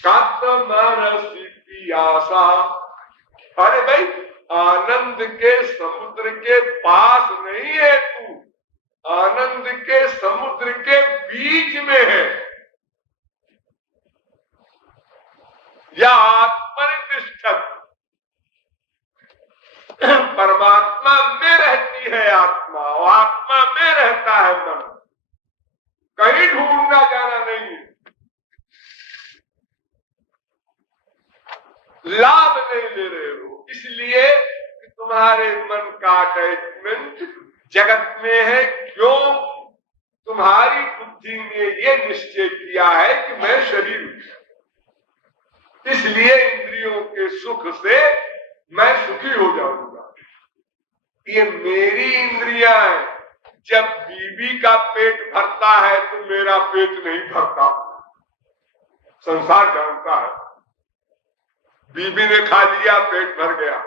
कातमरसी पियासा। अरे भाई, आनंद के समुद्र के पास नहीं है तू, आनंद के समुद्र के बीच में है। या आत्मनिष्ठत, परमात्मा में रहती है आत्मा और आत्मा में रहता है मन, कहीं ढूंढना जाना नहीं है। लाभ नहीं ले रहे हो, इसलिए कि तुम्हारे मन का अटैचमेंट जगत में है। क्यों? तुम्हारी बुद्धि ने ये निश्चय किया है कि मैं शरीर हूं, इसलिए इंद्रियों के सुख से मैं सुखी हो जाऊंगा। ये मेरी इंद्रियां हैं। जब बीवी का पेट भरता है तो मेरा पेट नहीं भरता, संसार जानता है। बीवी ने खा लिया, पेट भर गया।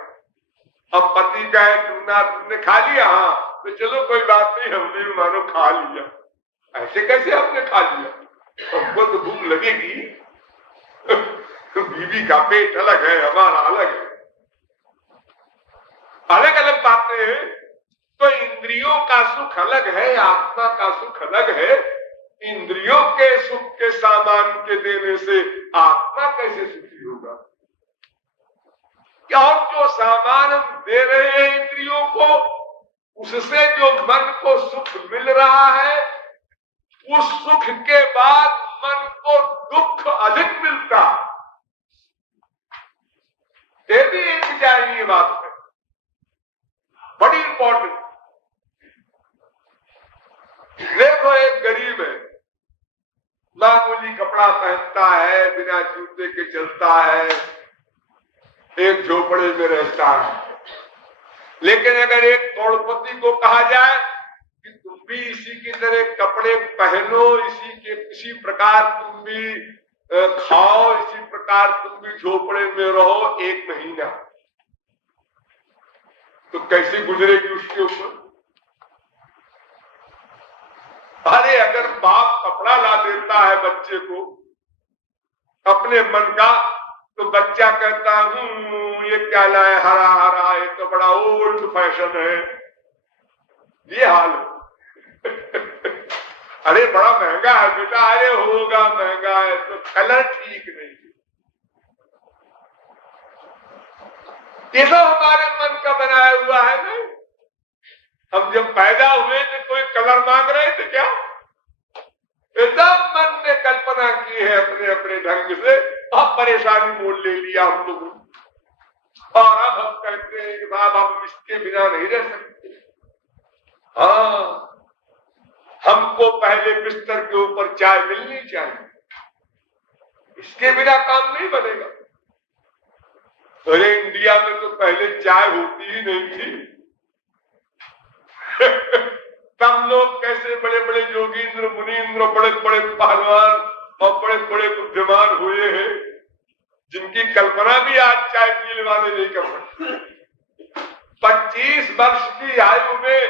अब पति कहे तुमने खा लिया, हाँ तो चलो कोई बात नहीं, हमने भी मानो खा लिया। ऐसे कैसे आपने खा लिया? हमको तो भूख लगेगी। बीवी का पेट अलग है, हमारा अलग है, अलग अलग बातें हैं। तो इंद्रियों का सुख अलग है, आत्मा का सुख अलग है। इंद्रियों के सुख के सामान के देने से आत्मा कैसे सुखी होगा? क्या जो सामान हम दे रहे हैं इंद्रियों को, उससे जो मन को सुख मिल रहा है, उस सुख के बाद मन को दुख अधिक मिलता। ये भी एक जानिए बात है, बड़ी इंपॉर्टेंट। देखो, एक गरीब है, मामूली कपड़ा पहनता है, बिना जूते के चलता है, एक झोपड़े में रहता है। लेकिन अगर एक करोड़पति को कहा जाए कि तुम भी इसी की तरह कपड़े पहनो, इसी प्रकार तुम भी खाओ, इसी प्रकार तुम भी झोपड़े में रहो 1 महीना, तो कैसे गुजरेगी उसके ऊपर? अरे अगर बाप कपड़ा ला देता है बच्चे को अपने मन का, तो बच्चा कहता ये क्या लाए, हरा हरा, ये तो बड़ा ओल्ड फैशन है। ये हाल अरे बड़ा महंगा है बेटा, अरे होगा महंगा है, तो कलर ठीक नहीं। ये सब हमारे मन का बनाया हुआ है ना। हम जब पैदा हुए तो कोई कलर मांग रहे थे क्या? एकदम मन ने कल्पना की है अपने अपने ढंग से, अब परेशानी मोल ले लिया हम लोगों। और अब हम कहते हैं कि साहब हम इसके बिना नहीं रह सकते। हाँ, हमको पहले बिस्तर के ऊपर चाय मिलनी चाहिए, इसके बिना काम नहीं बनेगा। अरे इंडिया में तो पहले चाय होती ही नहीं थी। तब लोग कैसे बड़े बड़े योगींद्र मुनींद्र, बड़े बड़े पहलवान और बड़े बड़े बुद्धिमान हुए हैं, जिनकी कल्पना भी आज चाय पीने वाले नहीं कर सकते। 25 वर्ष की आयु में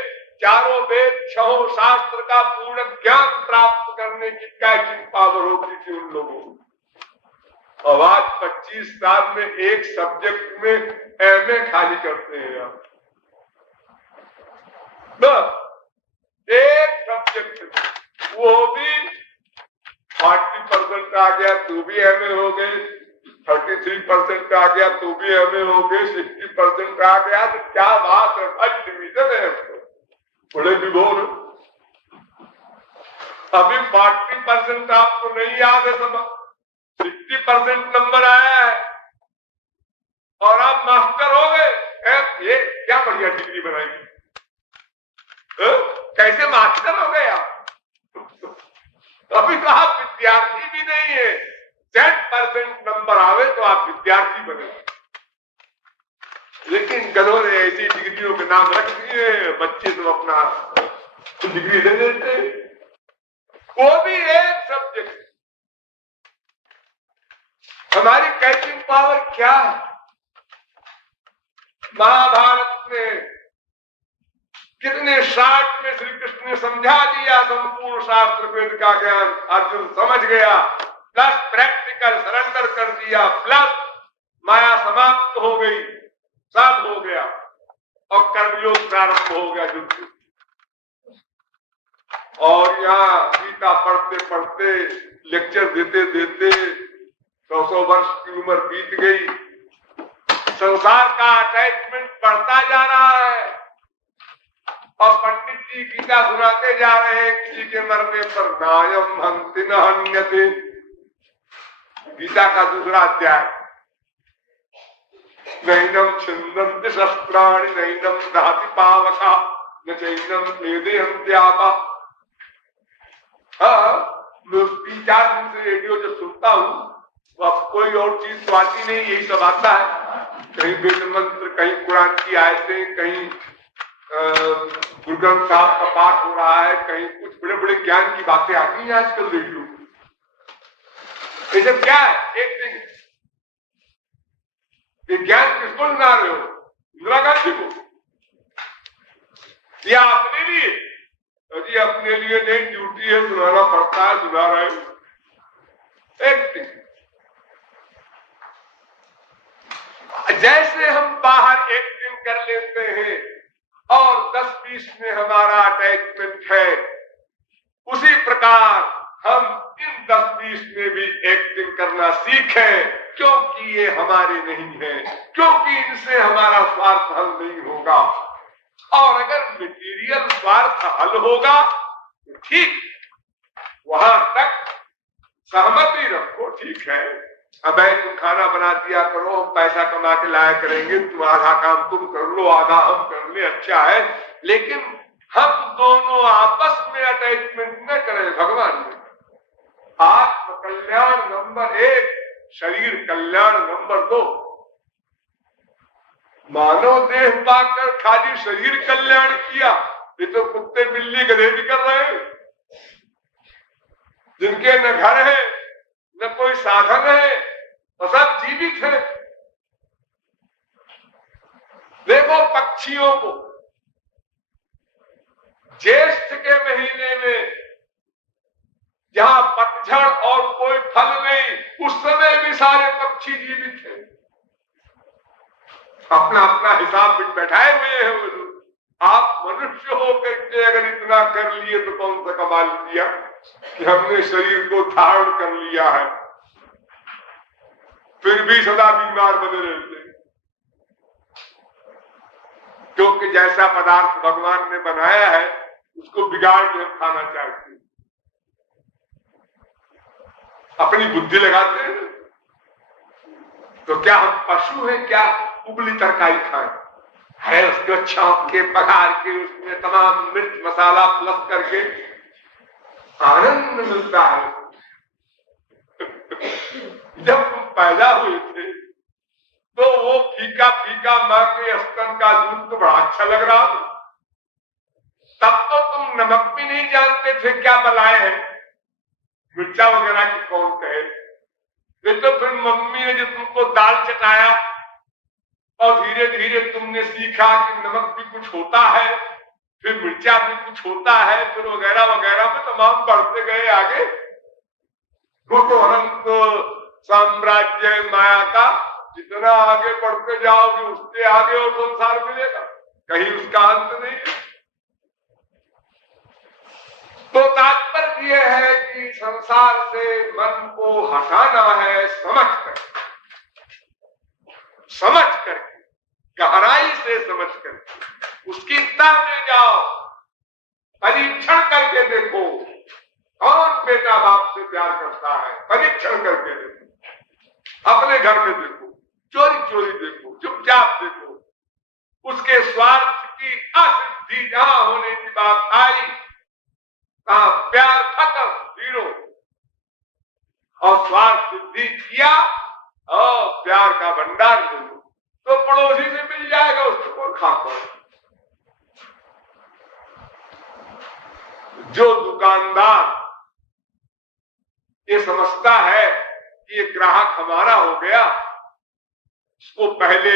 चारों वेद 6 शास्त्र का पूर्ण ज्ञान प्राप्त करने की कैचिंग पावर होती थी उन लोगों को। और आज 25 साल में एक सब्जेक्ट में एमए खाली करते हैं आप। एक सब्जेक्ट, वो भी 40% आ गया तो भी एमए हो गए, 33% आ गया तो भी एमए हो गए, 60% आ गया तो क्या बात है, फर्स्ट डिवीजन है बड़े विभोर। अभी 40% आपको नहीं याद है, तो 60% नंबर आया है और आप मास्टर हो गए। ये क्या बढ़िया डिग्री बनाएगी, कैसे मास्टर हो गए आप? अभी तो आप विद्यार्थी भी नहीं है। 10% नंबर आवे तो आप विद्यार्थी बने। लेकिन गधों ने ऐसी डिग्रियों के नाम रख दिए, बच्चे तो अपना डिग्री दे देते, वो भी एक सब्जेक्ट। हमारी कैचिंग पावर क्या है? महाभारत में कितने शार्ट में श्री कृष्ण ने समझा दिया संपूर्ण शास्त्र वेद का ज्ञान, अर्जुन समझ गया, प्लस प्रैक्टिकल सरेंडर कर दिया, प्लस माया समाप्त हो गई, सब हो गया और कर्मयोग प्रारंभ हो गया युद्ध। और यहाँ गीता पढ़ते पढ़ते, लेक्चर देते देते 100 वर्ष की उम्र बीत गई। संसार का अटैचमेंट बढ़ता जा रहा है और पंडित जी गीता सुनाते जा रहे हैं, किसी के मरने पर नायम हंति न हन्यते। गीता का दूसरा अध्याय, नैनम छिन्दन्ति शस्त्राणि नैनम दहति पावका न चैनम वेदयन्त्यापा। मैं 3-4 दिन से रेडियो जो सुनता हूँ, वो अब कोई और चीज तो आती नहीं, यही सब आता है। कहीं वेद मंत्र, कहीं कुरान की आयतें, कहीं गुरु ग्रंथ साहब का पाठ हो रहा है, कहीं कुछ बड़े बड़े ज्ञान की बातें आती हैं आजकल रेडियो। ये सब क्या है? एक दिन ये ज्ञान किसको सुना रहे हो? इंदिरा गांधी को या अपने लिए? जी अपने लिए नहीं, ड्यूटी है, सुनाना पड़ता है, सुना रहे हो। एक दिन जैसे हम बाहर एक्टिंग कर लेते हैं और 10-20 में हमारा अटैचमेंट है, उसी प्रकार हम इन 10-20 में भी एक्टिंग करना सीखें, क्योंकि ये हमारे नहीं है, क्योंकि इनसे हमारा स्वार्थ हल नहीं होगा। और अगर मटेरियल स्वार्थ हल होगा तो ठीक, वहां तक सहमति रखो, ठीक है, अब तुम खाना बना दिया करो, हम पैसा कमा के लाया करेंगे, तुम आधा काम तुम कर लो, आधा हम कर ले, अच्छा है, लेकिन हम दोनों आपस में अटैचमेंट न करें भगवान में। आत्म कल्याण नंबर 1, शरीर कल्याण नंबर 2। मानव देह पाकर खाली शरीर कल्याण किया, ये तो कुत्ते बिल्ली गधे भी कर रहे हैं, जिनके न घर है न कोई साधन है और सब जीवित है। देखो पक्षियों को ज्येष्ठ के महीने में जहां पतझड़ और कोई फल नहीं, उस समय भी सारे पक्षी जीवित हैं, अपना अपना हिसाब भी बैठाए हुए हैं वो लोग। आप मनुष्य होकर के अगर इतना कर लिए तो कौन सा कमाल किया कि हमने शरीर को धारण कर लिया है, फिर भी सदा बीमार बने रहते हैं, क्योंकि जैसा पदार्थ भगवान ने बनाया है उसको बिगाड़ के हम खाना चाहते हैं, अपनी बुद्धि लगाते हैं। तो क्या हम पशु हैं क्या उबली तरकारी खाएं? है उसको छौंक के पकाड़ के उसमें तमाम मिर्च मसाला प्लस करके आनंद मिलता है। जब तुम पैदा हुए थे तो वो फीका फीका मां के स्तन का दूध तो बड़ा अच्छा लग रहा था, तब तो तुम नमक भी नहीं जानते थे क्या बलाए हैं, मिर्चा वगैरह की कौन कहे। ये तो फिर मम्मी ने जो तुमको दाल चटाया और धीरे धीरे तुमने सीखा कि नमक भी कुछ होता है, फिर मिर्चा भी कुछ होता है, फिर वगैरह वगैरह में तमाम बढ़ते गए आगे। वो तो अनंत साम्राज्य माया का, जितना आगे बढ़ते जाओगे उससे आगे और संसार मिलेगा, कहीं उसका अंत नहीं है। तो तात्पर्य यह है कि संसार से मन को हटाना है, समझ कर गहराई से समझ कर उसकी तह में जाओ, परीक्षण करके देखो कौन बेटा बाप से प्यार करता है, परीक्षण करके देखो, अपने घर में देखो, चोरी चोरी देखो, चुपचाप देखो, उसके स्वार्थ की असिद्धि जहां होने की बात आई, कहा प्यार खत्म, जीरो, और स्वार्थ सिद्धि किया और प्यार का भंडार ले लो तो पड़ोसी से मिल जाएगा, उसको कौन खाता। जो दुकानदार ये समझता है कि ये ग्राहक हमारा हो गया, उसको पहले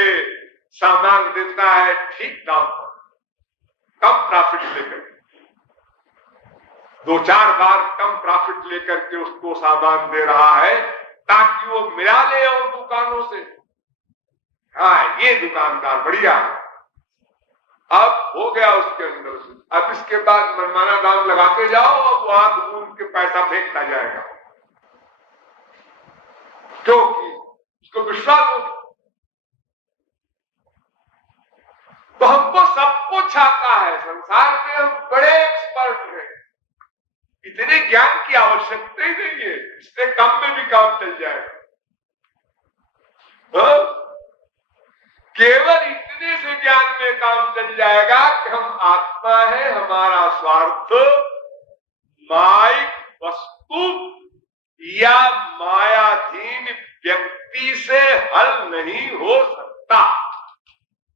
सामान देता है ठीक दाम पर, कम प्रॉफिट लेकर, 2-4 बार कम प्रॉफिट लेकर के उसको सामान दे रहा है ताकि वो मिला ले और दुकानों से। हाँ, ये दुकानदार बढ़िया है, अब हो गया उसके अंदर से। अब इसके बाद मनमाना दाम लगाते जाओ और वो आंख मूंद के पैसा फेंकता जाएगा, क्योंकि उसको विश्वास हो। तो हमको सब कुछ आता है, संसार में हम बड़े एक्सपर्ट हैं, इतने ज्ञान की आवश्यकता ही नहीं है, इससे कम में भी काम चल जाएगा। केवल इतने से ज्ञान में काम चल जाएगा कि हम आत्मा है, हमारा स्वार्थ माइक वस्तु या मायाधीन व्यक्ति से हल नहीं हो सकता।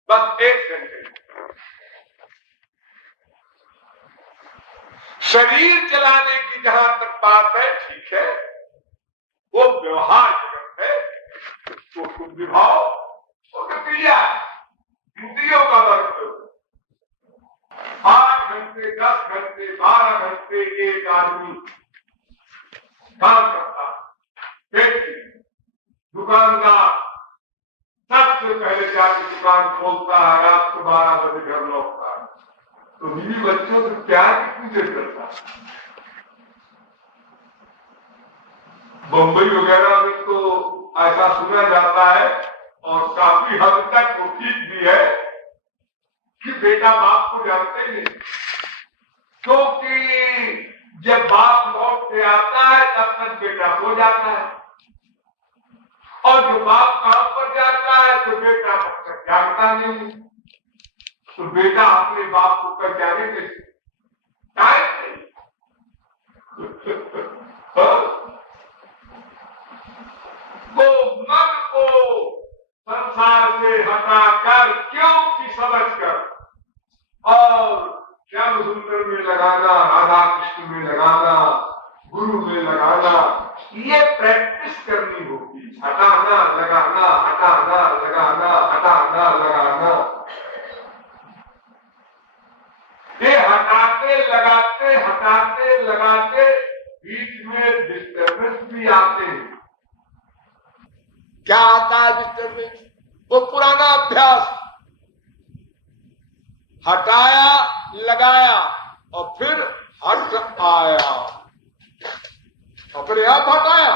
बस एक सेंटेंस, शरीर चलाने की जहां तक बात है ठीक है, वो व्यवहार जगत है, तो तुम विभाव और क्रिया इंद्रियों का वर्ग 8 घंटे 10 घंटे 12 घंटे एक आदमी काम करता है, दुकानदार सबसे पहले जाकर दुकान खोलता है, रात को 12 बजे घर लौटता है, तो बीवी बच्चों से प्यार कितनी देर करता है। बंबई वगैरह में तो ऐसा सुना जाता है और काफी हद तक वो ठीक भी है कि बेटा बाप को जानते नहीं, क्योंकि जब बाप लौट के आता है तब तक बेटा सो जाता है, और जब बाप काम पर जाता है तो बेटा तब तक जागता नहीं। तो बेटा अपने बाप को कर जाने के टाइम नहीं। तो मन को संसार से हटाकर क्योंकि समझकर और श्याम सुंदर में लगाना, राधा कृष्ण में लगाना, गुरु में लगाना, ये प्रैक्टिस करनी होगी। हटाना लगाना, हटाना लगाना, हटाना लगाना, ये हटाते लगाते बीच में डिस्टर्बेंस भी आते हैं। क्या आता है डिस्टर्बेंस? वो पुराना अभ्यास, हटाया लगाया और फिर हट आया, अपने आप हटाया।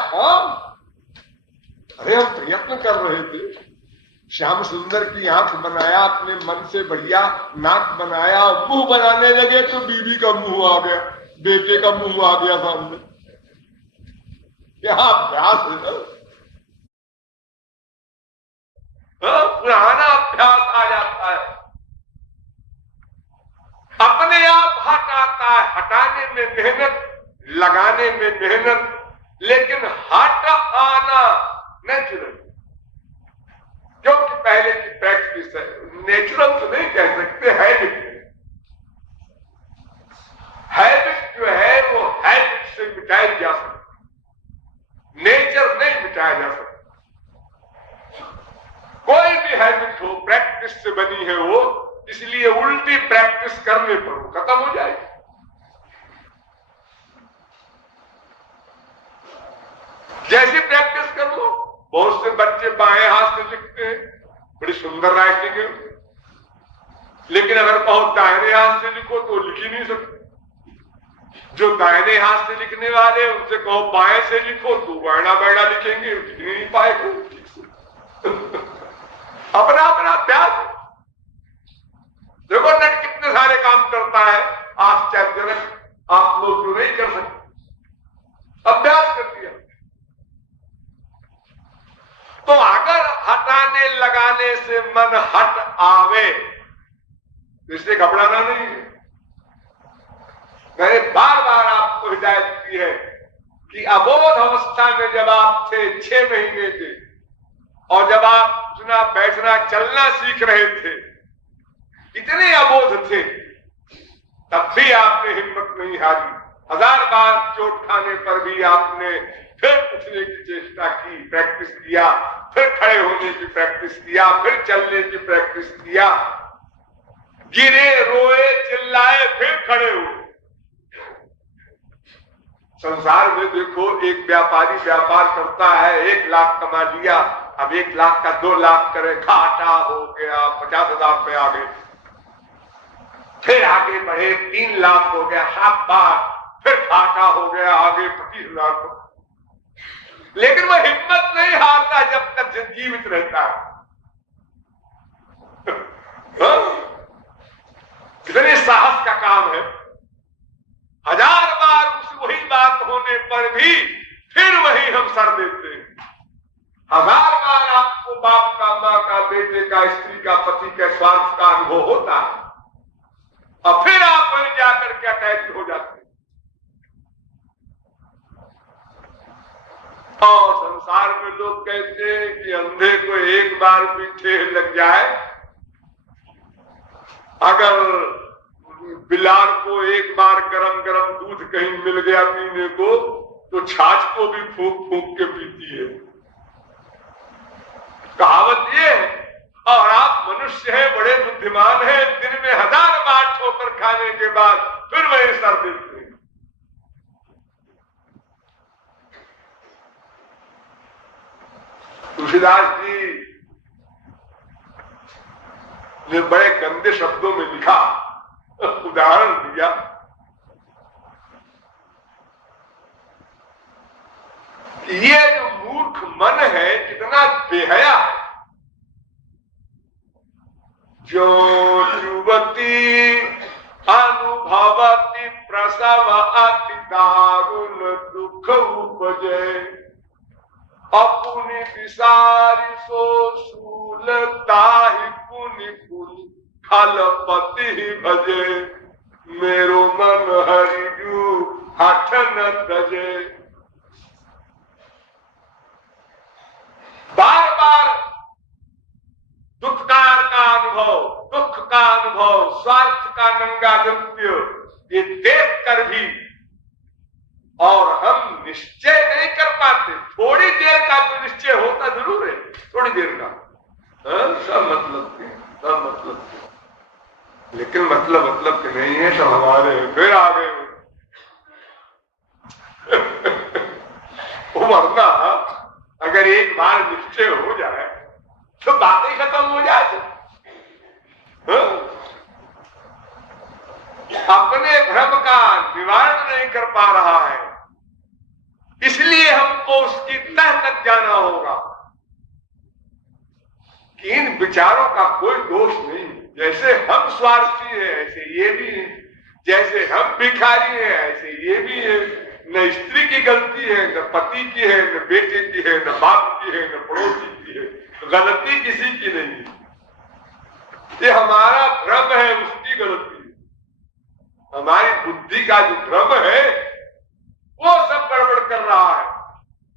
अरे हम प्रयत्न कर रहे थे, श्याम सुंदर की आंख बनाया, अपने मन से बढ़िया नाक बनाया, मुंह बनाने लगे तो बीवी का मुंह आ गया, बेटे का मुंह आ गया सामने। क्या अभ्यास है ना, पुराना अभ्यास आ जाता है, अपने आप हट आता है। हटाने में मेहनत, लगाने में मेहनत, लेकिन हट आना नेचुरल, क्योंकि पहले की प्रैक्टिस है। नेचुरल तो नहीं कह सकते, हैबिट है। हैबिट जो है वो हैबिट से मिटाई जा सकती, नेचर नहीं मिटाया जा सकता। कोई भी हैबिट हो प्रैक्टिस से बनी है वो, इसलिए उल्टी प्रैक्टिस करने पर वो खत्म हो जाएगी। जैसी प्रैक्टिस कर लो, बहुत से बच्चे बाएं हाथ से लिखते हैं, बड़ी सुंदर राइटिंग है, लेकिन अगर बहुत दाहिने हाथ से लिखो तो लिख ही नहीं सकते। जो दाहिने हाथ से लिखने वाले उनसे कहो बाएं से लिखो तो बैठा बैठा लिखेंगे, लिख नहीं पाएगा। अपना अपना अभ्यास। देखो नेट कितने सारे काम करता है, आश्चर्यजनक। आप लोग जो नहीं कर सकते, अभ्यास कर दिया। तो अगर हटाने लगाने से मन हट आवे तो इससे घबराना नहीं है। मैंने बार बार आपको हिदायत की है कि अबोध अवस्था में जब आप थे 6 महीने के, और जब आप उठना बैठना चलना सीख रहे थे, इतने अबोध थे, तब भी आपने हिम्मत नहीं हारी। 1000 बार चोट खाने पर भी आपने फिर उठने की चेष्टा की, प्रैक्टिस किया, फिर खड़े होने की प्रैक्टिस किया, फिर चलने की प्रैक्टिस किया, गिरे, रोए, चिल्लाए, फिर खड़े हुए। संसार में देखो, एक व्यापारी व्यापार करता है, 1 लाख कमा लिया, अब 1 लाख का 2 लाख करे, घाटा हो गया, 50,000 पे आ गए। फिर आगे बढ़े, 3 लाख हो गया, शाबाश, फिर घाटा हो गया, आगे 25,000 को। लेकिन वह हिम्मत नहीं हारता जब तक जीवित रहता है। कितने साहस का काम है। 1000 बार वही बात होने पर भी फिर वही हम सर देते हैं। 1000 बार आपको बाप का, माँ का, बेटे का, स्त्री का, पति के स्वार्थ का अनुभव होता है, और फिर आप वहीं जाकर के अटैच हो जाते हैं। और संसार में लोग कहते हैं कि अंधे को एक बार भी ठेह लग जाए, अगर बिलार को एक बार गरम गरम दूध कहीं मिल गया पीने को, तो छाछ को भी फूंक फूंक के पीती है। कहावत ये है। और आप मनुष्य हैं, बड़े बुद्धिमान हैं, दिन में 1000 बार ठोकर खाने के बाद फिर वही सर देते हैं। तुलसीदास जी ने बड़े गंदे शब्दों में लिखा उदाहरण दिया। ये जो मूर्ख मन है कितना बेहया है। जो युवती अनुभवती प्रसव अति दारुण दुख उपजे, अपनी विसारी सो शूलता ही पुनि पुनि खलपति ही भजे, मेरो मन हरिजू हठ न तजे। बार बार दुखकार का अनुभव, दुख का अनुभव, स्वार्थ का नंगा नृत्य ये देख कर भी और हम निश्चय नहीं कर पाते। थोड़ी देर का तो निश्चय होता जरूर है, थोड़ी देर का सब मतलब के, सब मतलब के, लेकिन मतलब के नहीं है तो हमारे फिर आ गए वो। वरना अगर एक बार निश्चय हो जाए तो बातें खत्म हो जाए। अपने भ्रम का निवारण नहीं कर पा रहा है, इसलिए हमको उसकी तह तक जाना होगा कि इन विचारों का कोई दोष नहीं। जैसे हम स्वार्थी हैं ऐसे ये भी है, जैसे हम भिखारी हैं ऐसे ये भी है। न स्त्री की गलती है, न पति की है, न बेटे की है, न बाप की है, न पड़ोसी की है, गलती किसी की नहीं है। ये हमारा भ्रम है, उसकी गलती है। हमारी बुद्धि का जो भ्रम है वो सब गड़बड़ कर रहा है।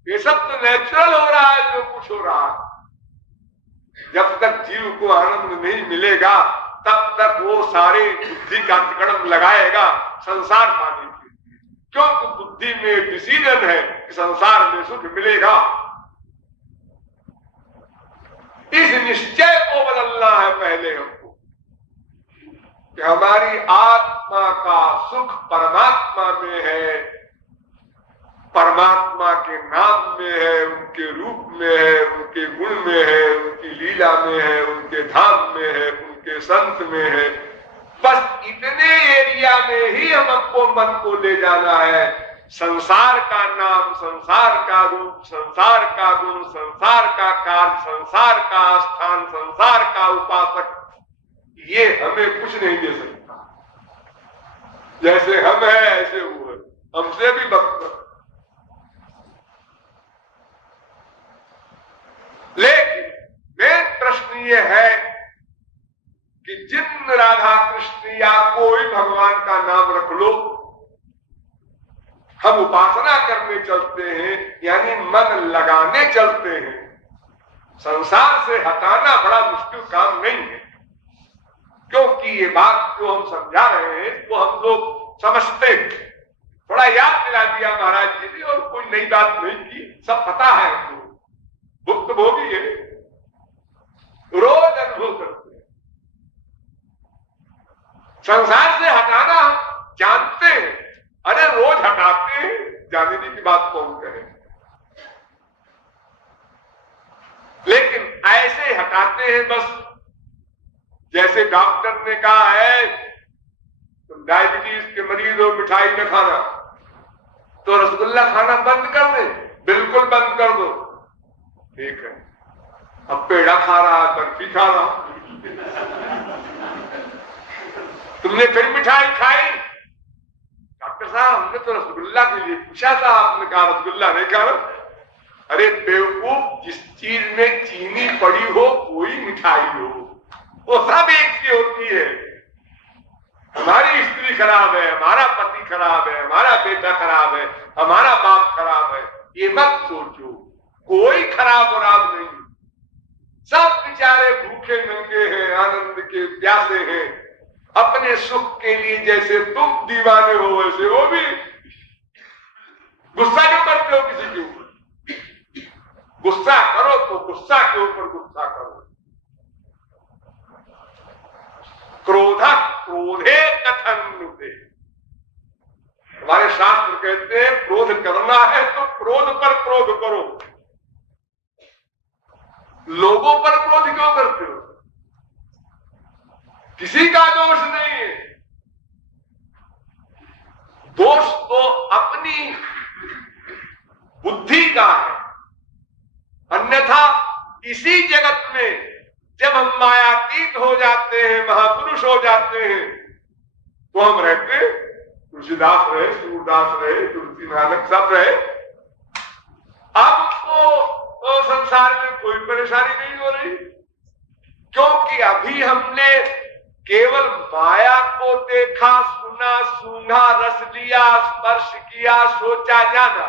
ये सब तो नेचुरल हो रहा है जो कुछ हो रहा है। जब तक जीव को आनंद नहीं मिलेगा तब तक वो सारे बुद्धि का तिकड़म लगाएगा संसार पाने के, क्योंकि बुद्धि में डिसीजन है कि संसार में सुख मिलेगा। इस निश्चय को बदलना है पहले हमको कि हमारी आत्मा का सुख परमात्मा में है, परमात्मा के नाम में है, उनके रूप में है, उनके गुण में है, उनकी लीला में है, उनके धाम में है, उनके संत में है। बस इतने एरिया में ही हमको मन को ले जाना है। संसार का नाम, संसार का रूप, संसार का गुण, संसार का कार्य, संसार का स्थान, संसार का उपासक, ये हमें कुछ नहीं दे सकता। जैसे हम हैं ऐसे वो है, हमसे भी बदतर। लेकिन मेन प्रश्न ये है कि जिन राधा कृष्ण या कोई भगवान का नाम रख लो, हम उपासना करने चलते हैं यानी मन लगाने चलते हैं। संसार से हटाना बड़ा मुश्किल काम नहीं है, क्योंकि ये बात जो हम समझा रहे हैं वो हम लोग समझते हैं। थोड़ा याद दिला दिया महाराज जी ने और कोई नई बात नहीं की, सब पता है हमको। भुक्त भोगी है, रोज अनुभव करते हैं। संसार से हटाना हम जानते हैं, अरे रोज हटाते हैं, जानने की बात कौन कहे। लेकिन ऐसे हटाते हैं बस, जैसे डॉक्टर ने कहा है तुम डायबिटीज के मरीज हो, मिठाई न खाना, तो रसगुल्ला खाना बंद कर दे, बिल्कुल बंद कर दो। ठीक है, अब पेड़ा खा रहा है, बर्फी खा रहा, तुमने फिर मिठाई खाई। डॉक्टर साहब हमने तो रसगुल्ला के लिए पूछा था, आपने कहा रसगुल्ला नहीं खाना। अरे बेवकूफ, जिस चीज में चीनी पड़ी हो कोई मिठाई हो, वो सब एक सी होती है। हमारी स्त्री खराब है, हमारा पति खराब है, हमारा बेटा खराब है, हमारा बाप खराब है, ये मत सोचो। कोई खराब और आप नहीं, सब बेचारे भूखे नंगे हैं, आनंद के प्यासे हैं। अपने सुख के लिए जैसे तुम दीवाने हो वैसे वो भी। गुस्सा क्यों करते हो किसी के ऊपर? गुस्सा करो तो गुस्सा के ऊपर गुस्सा करो। क्रोधा क्रोधे कथन नुते, हमारे शास्त्र कहते हैं क्रोध करना है तो क्रोध पर क्रोध करो। लोगों पर क्रोध क्यों करते हो? किसी का दोष नहीं है, दोष तो अपनी बुद्धि का है, अन्यथा इसी जगत में जब हम मायातीत हो जाते हैं, महापुरुष हो जाते हैं, तो हम रहते, तुलसीदास रहे, सूरदास रहे, तुलसी नानक सब रहे। आपको तो संसार में कोई परेशानी नहीं हो रही, क्योंकि अभी हमने केवल माया को देखा, सुना, सूंघा, रस लिया, स्पर्श किया, सोचा, जाना।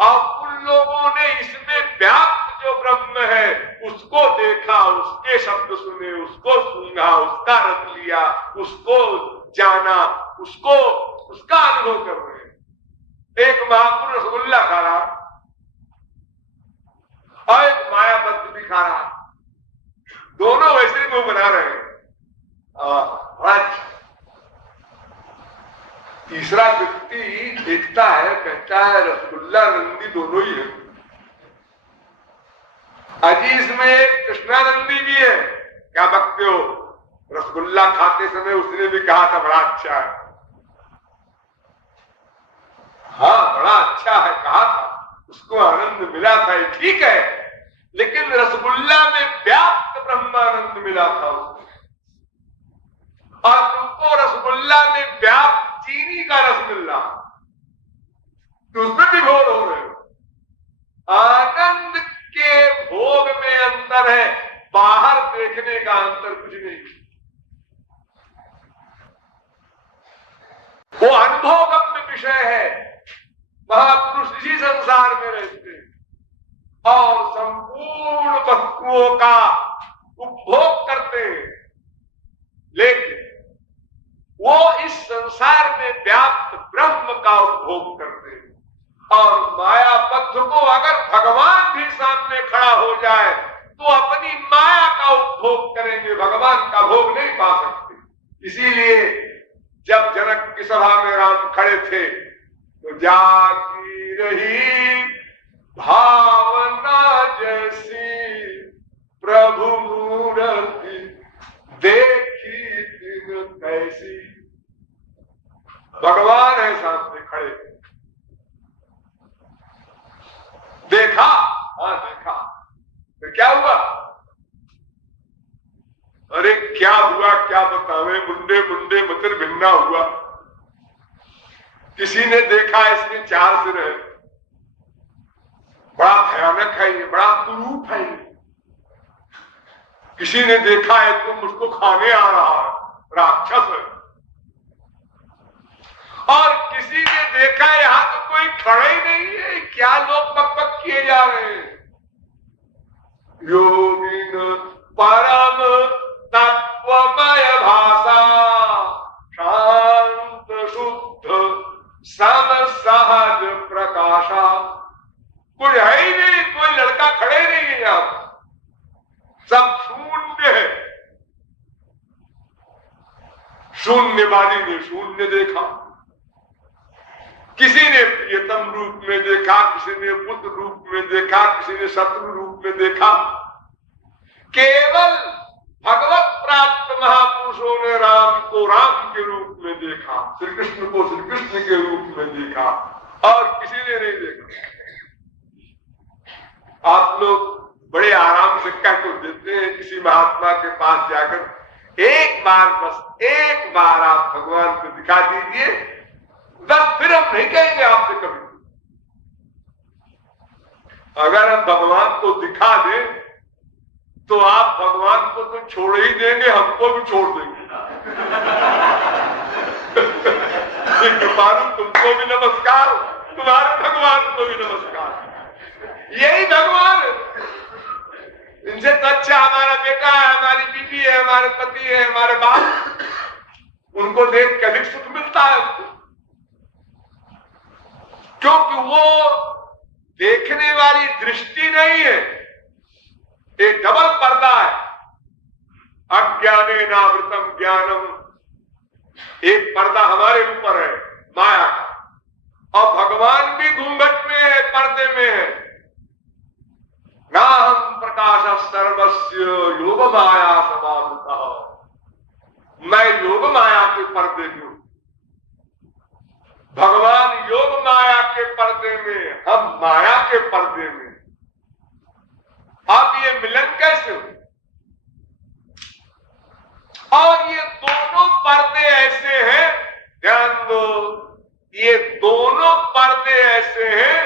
और उन लोगों ने इसमें व्याप्त जो ब्रह्म है उसको देखा, उसके शब्द सुने, उसको सूंघा, उसका रस लिया, उसको जाना, उसका अनुभव कर रहे हैं। एक महापुरुष रसगुल्ला खा रहा और एक मायाबद्ध भी खा रहा, दोनों वैसे मुंह बना रहे हैं। तीसरा व्यक्ति देखता है, कहता है रसगुल्ला नंदी दोनों ही है। अजी इसमें कृष्णानंदी भी है, क्या बकते हो? रसगुल्ला खाते समय उसने भी कहा था बड़ा अच्छा है। हाँ बड़ा अच्छा है कहा था, उसको आनंद मिला था, ठीक है, लेकिन रसगुल्ला में व्याप्त ब्रह्मानंद मिला था उसको, और तुमको रसगुल्ला में व्याप्त चीनी का रस मिल रहा, तो उसमें भी घोर हो रहे हो। आनंद के भोग में अंतर है, बाहर देखने का अंतर कुछ नहीं। वो अनुभवगम्य विषय है। महापुरुष इसी संसार में रहते और संपूर्ण वस्तुओं का उपभोग करते हैं, लेकिन वो इस संसार में व्याप्त ब्रह्म का उपभोग करते हैं। और मायाबद्ध को अगर भगवान भी सामने खड़ा हो जाए तो अपनी माया का उपभोग करेंगे, भगवान का भोग नहीं पा सकते। इसीलिए जब जनक की सभा में राम खड़े थे तो जागी रही भावना जैसी प्रभु मूर्ति देखी दिन कैसी। भगवान है सामने खड़े, देखा, हाँ देखा, तो क्या हुआ? अरे क्या हुआ क्या बतावे, मुंडे मुंडे मतिर भिन्ना हुआ। किसी ने देखा इसके 4 सिर है, बड़ा भयानक है ये, बड़ा कुरूप है ये। किसी ने देखा है तो मुझको खाने आ रहा है, राक्षस है। और किसी ने देखा यहां तो कोई खड़ा ही नहीं है, क्या लोग बकबक किए जा रहे हैं। योगिन परम तत्वमय भाषा शांत शुद्ध सम सहज प्रकाशा। कोई है ही नहीं, कोई लड़का खड़े नहीं है यहां, सब शून्य है। शून्यवादी ने शून्य देखा, किसी ने प्रियतम रूप में देखा, किसी ने बुद्ध रूप में देखा, किसी ने शत्रु रूप में देखा। केवल भगवत प्राप्त महापुरुषों ने राम को राम के रूप में देखा, श्री कृष्ण को श्री कृष्ण के रूप में देखा, और किसी ने नहीं देखा। आप लोग बड़े आराम से कह तो देते हैं किसी महात्मा के पास जाकर, एक बार, बस एक बार आप भगवान को दिखा दीजिए, बस फिर हम नहीं कहेंगे आपसे कभी। अगर हम भगवान को दिखा दें तो आप भगवान को तो छोड़ ही देंगे, हमको भी छोड़ देंगे। कृपालु तुमको भी नमस्कार, तुम्हारे भगवान को भी नमस्कार। यही भगवान, इनसे तो अच्छा हमारा बेटा है, हमारी बीवी है, हमारे पति है, हमारे बाप, उनको देख के अधिक सुख मिलता है हमको। क्योंकि वो देखने वाली दृष्टि नहीं है, एक डबल पर्दा है। अज्ञाने नावृतम ज्ञानम, एक पर्दा हमारे ऊपर है माया का, और भगवान भी घूंघट में है, पर्दे में है। नाहं प्रकाश सर्वस्य योग माया समावृतः, मैं योग माया के पर्दे में हूं। भगवान योग माया के पर्दे में, हम माया के पर्दे में। अब ये मिलन कैसे हो? और ये दोनों पर्दे ऐसे हैं, ध्यान दो, ये दोनों पर्दे ऐसे हैं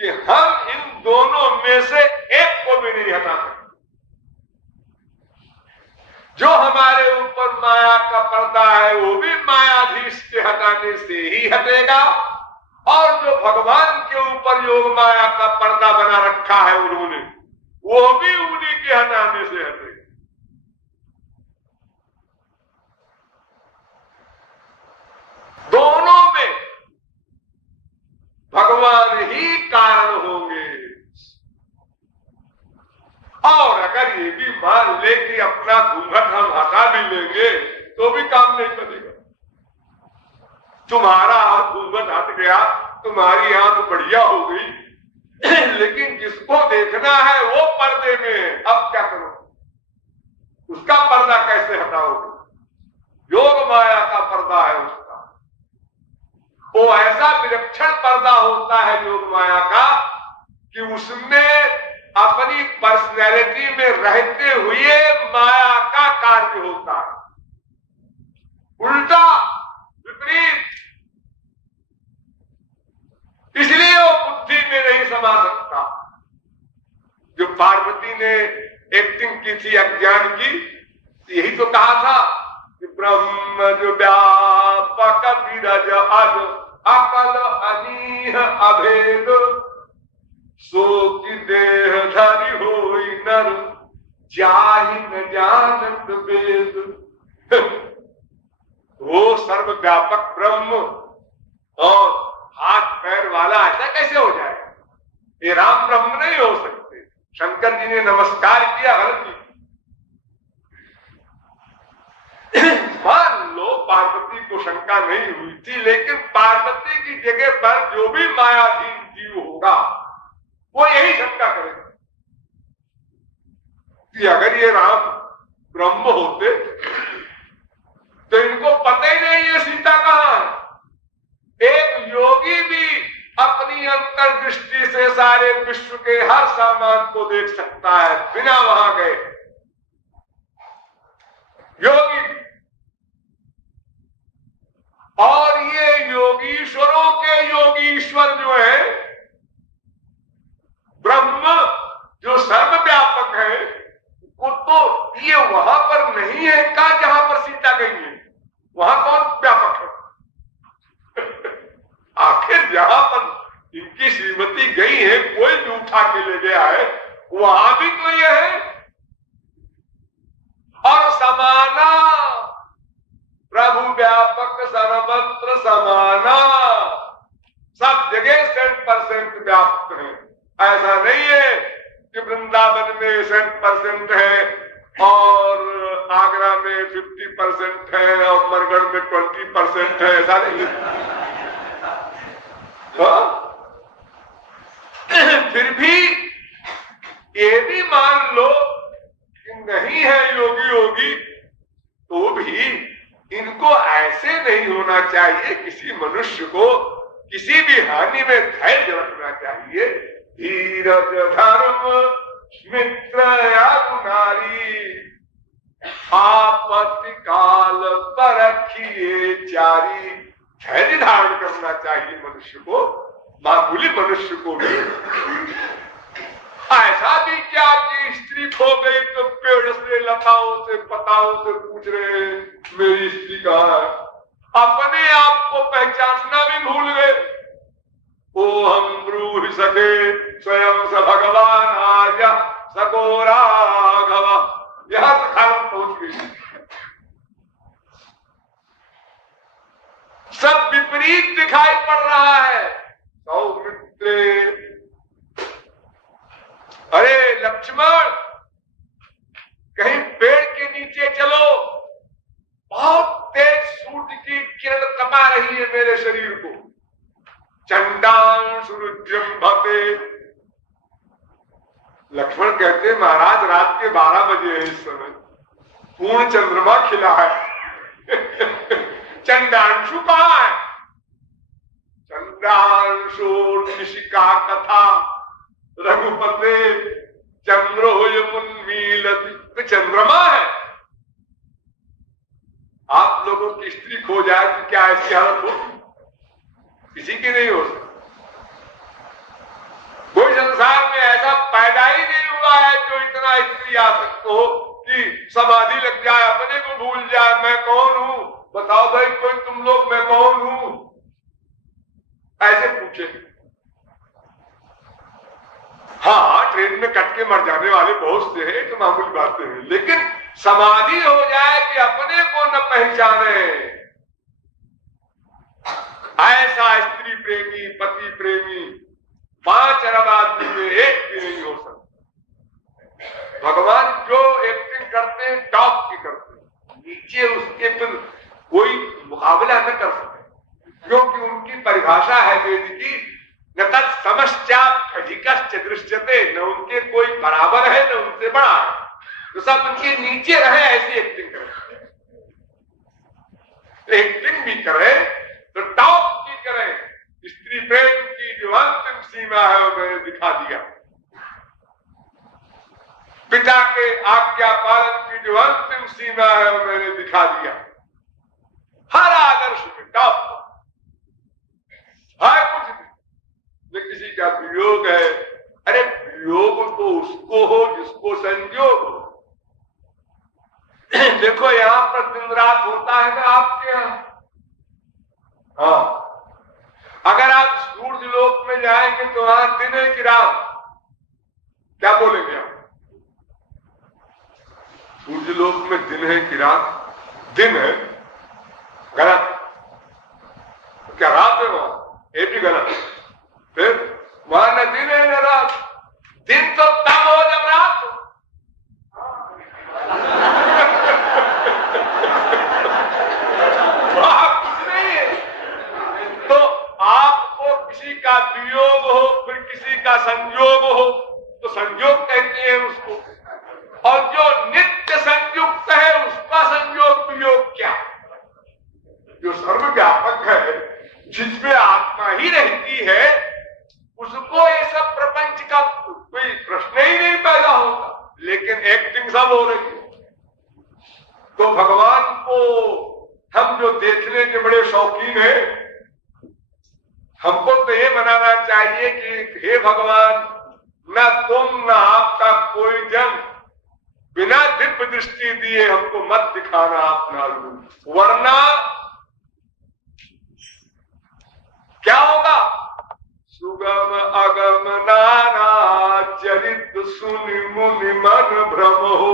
कि हम इन दोनों में से एक को भी नहीं हटा सकते। जो हमारे ऊपर माया का पर्दा है वो भी मायाधीश के हटाने से ही हटेगा, और जो भगवान के ऊपर योग माया का पर्दा बना रखा है उन्होंने, वो भी उन्हीं के हटाने से हटेगा। दोनों में भगवान ही कारण होंगे। और अगर ये भी मान ले कि अपना घूंघट हम हटा भी लेंगे तो भी काम नहीं बनेगा। तुम्हारा घूंघट हट गया, तुम्हारी आंख बढ़िया हो गई, लेकिन जिसको देखना है वो पर्दे में है, अब क्या करो? उसका पर्दा कैसे हटाओगे? योग माया का पर्दा है उसका। वो ऐसा विलक्षण पर्दा होता है योग माया का कि उसमें अपनी पर्सनैलिटी में रहते हुए माया का कार्य होता है, उल्टा विपरीत। इसलिए वो बुद्धि में नहीं समा सकता। जो पार्वती ने एक्टिंग की थी अज्ञान की, यही तो कहा था कि ब्रह्म जो व्यापक विरज अज अकल अनीह अभेद, सो की देह धरि होई नर जाहि न जानत वेद। वो सर्वव्यापक ब्रह्म और हाथ पैर वाला ऐसा कैसे हो जाएगा? ये राम ब्रह्म नहीं हो सकते। शंकर जी ने नमस्कार किया, गलती। मान लो पार्वती को शंका नहीं हुई थी, लेकिन पार्वती की जगह पर जो भी मायाधीन जीव होगा वो यही शंका करेगा कि अगर ये राम ब्रह्म होते तो इनको पता ही नहीं है सीता कहां है। एक योगी भी अपनी अंतर्दृष्टि से सारे विश्व के हर सामान को देख सकता है बिना वहां गए। योगी, और ये योगीश्वरों के योगीश्वर जो है, ब्रह्म जो सर्वव्यापक है, वो तो ये वहां पर नहीं है का जहां पर सीता गई है। वहां कौन व्यापक है? आखिर जहां पर इनकी श्रीमती गई है, कोई भी उठा के ले गया है, वहां भी तो ये है। और समाना प्रभु व्यापक सर्वत्र समाना, सब जगह 100% व्याप्त है। ऐसा नहीं है कि वृंदावन में 100% है और आगरा में 50% है और मरगढ़ में 20% है, ऐसा नहीं है। फिर भी ये भी मान लो कि नहीं है योगी योगी, तो भी इनको ऐसे नहीं होना चाहिए। किसी मनुष्य को किसी भी हानि में धैर्य रखना चाहिए। धीरज धर्म मित्र या नारी, आपत्ति काल परखिए चारी। धैर्य धारण करना चाहिए मनुष्य को, मामूली मनुष्य को भी। ऐसा भी क्या कि स्त्री खो गई तो पेड़ से लताओं से पताओं से पूछ रहे मेरी स्त्री कहाँ है? अपने आप को पहचानना भी भूल गए। ओ हम ब्रूहि सके स्वयं स भगवान आर्य सको राघव, यहां तक हालत पहुंच गई। सब विपरीत दिखाई पड़ रहा है। सौमित्रे, अरे लक्ष्मण, कहीं पेड़ के नीचे चलो, बहुत तेज सूर्य की किरण तपा रही है मेरे शरीर को। चंडांशुरुजृंभते। लक्ष्मण कहते महाराज रात के 12 बजे है इस समय, पूर्ण चंद्रमा खिला है। चंडांशु कहां है? चंद्रांशोर्निशिका कथा रघुपते चंद्रोयमुन्मीलति। चंद्रमा है, आप लोगों की स्त्री खो जाए तो क्या ऐसी हालत हो? किसी की नहीं हो सकती। कोई संसार में ऐसा पैदा ही नहीं हुआ है जो इतना स्त्री आसक्त हो कि समाधि लग जाए, अपने को भूल जाए, मैं कौन हूं, बताओ भाई कोई तुम लोग, मैं कौन हूं, ऐसे पूछे। हाँ, ट्रेन में कट के मर जाने वाले बहुत से हैं, तो मामूली बातें हैं, लेकिन समाधि हो जाए कि अपने को न पहचाने, ऐसा स्त्री प्रेमी, पति प्रेमी 5 अरब आदमी में एक भी नहीं हो सकता। भगवान जो एक्टिंग करते हैं टॉप की करते हैं, नीचे उसके फिर कोई मुकाबला न कर सके, क्योंकि उनकी परिभाषा है वेद की, न तत्समश्चाधिकश्च दृश्यते, न उनके कोई बराबर है न उनसे बड़ा है, तो सब उनके नीचे रहे ऐसी एक्टिंग करें। एक्टिंग भी करें तो टॉप की करें। स्त्री प्रेम की जो अंतिम सीमा है वो मैंने दिखा दिया, पिता के आज्ञा पालन की जो अंतिम सीमा है वो मैंने दिखा दिया। हर आदर्श में टॉप है, कुछ नहीं। न किसी का वियोग है, अरे वियोग तो उसको हो जिसको संयोग हो। देखो यहां पर दिन रात होता है ना आपके यहां, हाँ, अगर आप सूर्य लोक में जाएंगे तो वहां दिन है कि रात, क्या बोलेंगे आप? सूर्य लोक में दिन है कि रात? दिन है, गलत। क्या रात है वहां? ये भी गलत। फिर वहां न दिन है न रात। दिन तो तब हो जब रात हो। कुछ नहीं है। तो आपको किसी का वियोग हो, फिर किसी का संयोग हो, तो संयोग कहते हैं उसको, और जो नित्य संयुक्त है उसका संयोग वियोग क्या? जो सर्वव्यापक है, जिसमें आत्मा ही रहती है, उसको ये सब प्रपंच का कोई प्रश्न ही नहीं पैदा होता, लेकिन एक्टिंग सब हो रही है। तो भगवान को हम जो देखने के बड़े शौकीन हैं, हमको तो ये मनाना चाहिए कि हे भगवान, न तुम न आपका कोई जन बिना दिव्य दृष्टि दिए हमको मत दिखाना अपना रूप, वरना क्या होगा? सुगम अगम नाना चरित सुनि मुनि मन भ्रम हो।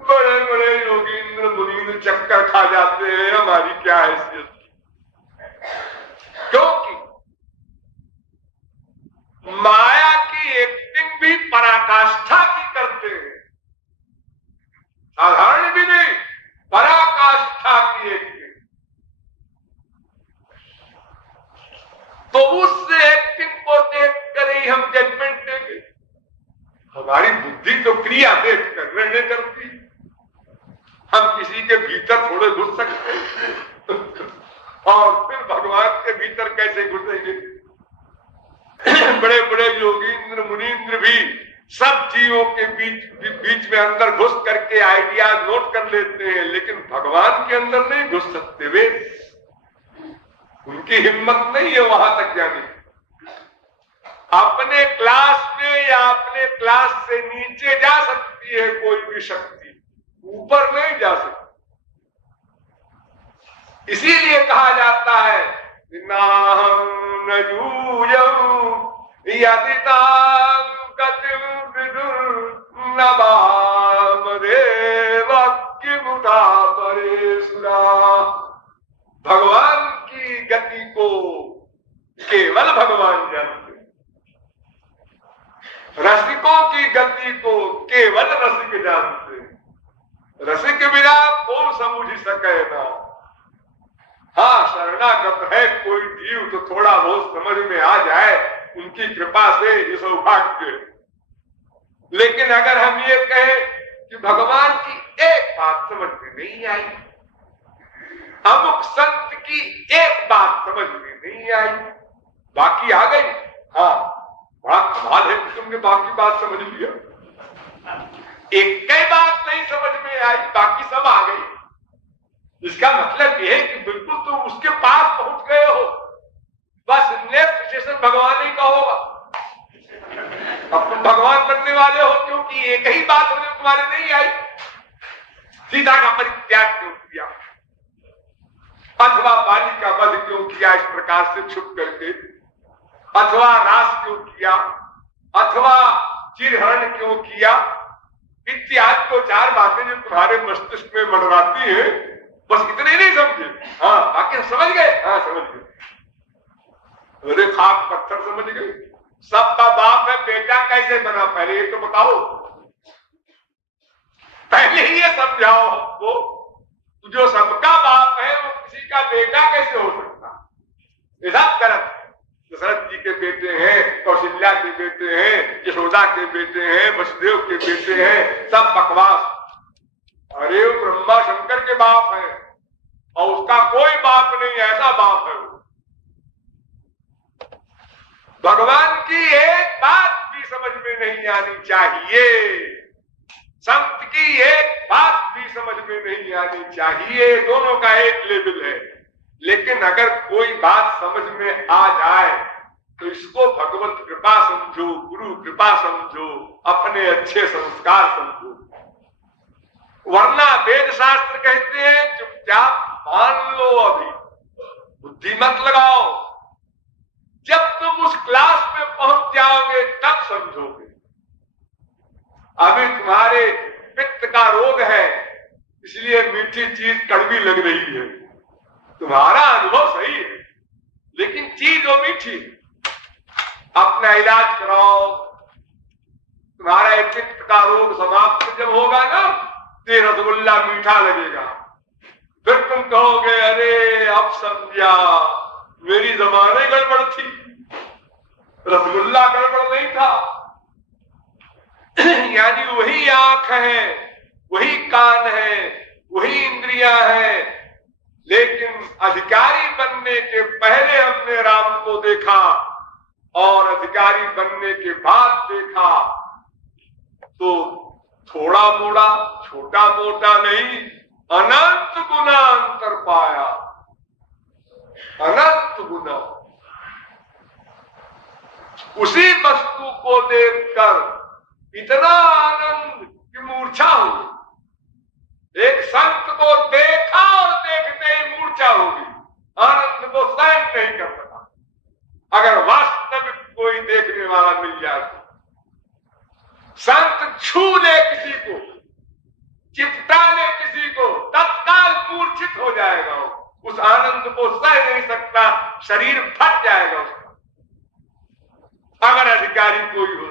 बड़े बड़े योगींद्र मुनींद्र चक्कर खा जाते हैं, हमारी क्या हैसियत? क्योंकि माया की एक्टिंग भी पराकाष्ठा की करते हैं, साधारण भी नहीं, पराकाष्ठा की एक्टिंग। तो उस एक्टिंग को देख कर ही हम जजमेंट देंगे। हमारी बुद्धि तो क्रिया देख कर निर्णय करती, हम किसी के भीतर थोड़े घुस सकते और फिर भगवान के भीतर कैसे घुसेंगे? बड़े बड़े योगींद्र मुनींद्र भी सब जीवों के बीच में अंदर घुस करके आइडिया नोट कर लेते हैं, लेकिन भगवान के अंदर नहीं घुस सकते, वे उनकी हिम्मत नहीं है वहां तक जाने। अपने क्लास में या अपने क्लास से नीचे जा सकती है कोई भी शक्ति, ऊपर नहीं जा सकती। इसीलिए कहा जाता है नाहं न यूयं यदि तां गतिं विदुर्न वामदेव किमुता परेशुरा। भगवान की गति को केवल भगवान जानते, रसिकों की गति को केवल रसिक जानते। रसिक बिना कौन समझ सके ना। हाँ, शरणागत है कोई जीव तो थोड़ा बहुत समझ में आ जाए, उनकी कृपा से ये सौभाग्य। लेकिन अगर हम ये कहें कि भगवान की एक बात समझ में नहीं आई, अमुक संत की एक बात समझ में नहीं आई, बाकी आ गई। हाँ, बड़ा कमाल है कि तुमने बाकी बात समझ लिया। एक कई बात नहीं समझ में आई, बाकी सब आ गई। इसका मतलब यह है कि बिल्कुल तुम उसके पास पहुंच गए हो, बस नेक्स्ट स्टेशन भगवान ही का होगा। अब तुम भगवान बनने वाले हो, क्योंकि एक ही बात समझ में तुम्हारे नहीं आई। सीता का परित्याग क्यों किया, अथवा बाली का वध क्यों किया इस प्रकार से छुप करके, अथवा रास क्यों किया, अथवा चिरहरण क्यों किया, इत्यादि को चार बातें जो तुम्हारे मस्तिष्क में मंडराती हैं, बस इतने नहीं समझे। हाँ, बाकी समझ गए। हाँ, समझ गए। अरे खाक पत्थर समझ गए। सबका बाप है, बेटा कैसे बना, पहले ये तो बताओ। पहले ही ये समझाओ हमको, जो सबका बाप है वो किसी का बेटा कैसे हो सकता। ये सब गलत है। दशरथ जी के बेटे हैं, कौशल्या के बेटे हैं, यशोदा के बेटे हैं, वसुदेव के बेटे हैं, सब बकवास। अरे वो ब्रह्मा शंकर के बाप है और उसका कोई बाप नहीं, ऐसा बाप है वो। भगवान की एक बात भी समझ में नहीं आनी चाहिए, संत की एक बात भी समझ में नहीं आनी चाहिए। दोनों का एक लेवल है। लेकिन अगर कोई बात समझ में आ जाए तो इसको भगवत कृपा समझो, गुरु कृपा समझो, अपने अच्छे संस्कार समझो। वरना वेद शास्त्र कहते हैं चुपचाप मान लो, अभी बुद्धि मत लगाओ। जब तुम उस क्लास में पहुंच जाओगे तब समझोगे। अभी तुम्हारे पित्त का रोग है, इसलिए मीठी चीज कड़वी लग रही है। तुम्हारा अनुभव सही है, लेकिन चीज वो मीठी। अपना इलाज कराओ, तुम्हारा पित्त का रोग समाप्त जब होगा ना, तो रसगुल्ला मीठा लगेगा। फिर तुम कहोगे अरे अब समझा, मेरी जमाने गड़बड़ थी, रसगुल्ला गड़बड़ नहीं था। यानी वही आंख है, वही कान है, वही इंद्रियां है, लेकिन अधिकारी बनने के पहले हमने राम को देखा और अधिकारी बनने के बाद देखा तो थोड़ा मोड़ा, छोटा मोटा नहीं, अनंत गुना अंतर पाया। अनंत गुना। उसी वस्तु को देखकर इतना आनंद की मूर्छा हुई। एक संत को देखा और देखते ही मूर्छा होगी, आनंद को सहन नहीं कर सका। अगर वास्तविक कोई देखने वाला मिल जाए तो संत छू ले किसी को, चिपटा ले किसी को, तत्काल मूर्छित हो जाएगा। उस आनंद को सह नहीं सकता, शरीर फट जाएगा उसका। अगर अधिकारी कोई हो,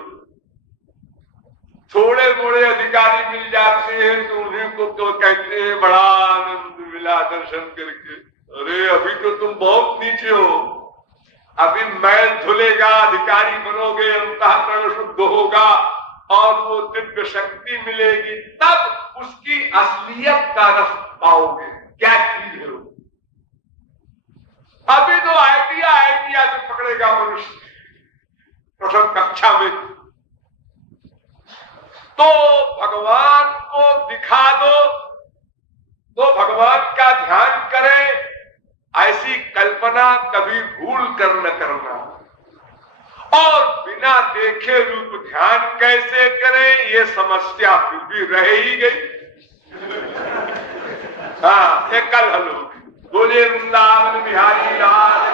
थोड़े मोड़े अधिकारी मिल जाते हैं तो उन्हीं को तो कहते हैं बड़ा आनंद मिला दर्शन करके। अरे अभी तो तुम बहुत नीचे हो, अभी मैल धुलेगा, अधिकारी बनोगे, अंतःकरण शुद्ध होगा और वो दिव्य शक्ति मिलेगी, तब उसकी असलियत का रस पाओगे। क्या चीज है वो? अभी तो आइडिया से पकड़ेगा मनुष्य प्रथम कक्षा में। तो भगवान को दिखा दो, तो भगवान का ध्यान करें, ऐसी कल्पना कभी भूल कर न करना। और बिना देखे रूप ध्यान कैसे करें, ये समस्या फिर भी रह ही गई। हाँ, ये कल हल होगी। बोले वृंदावन बिहारी लाल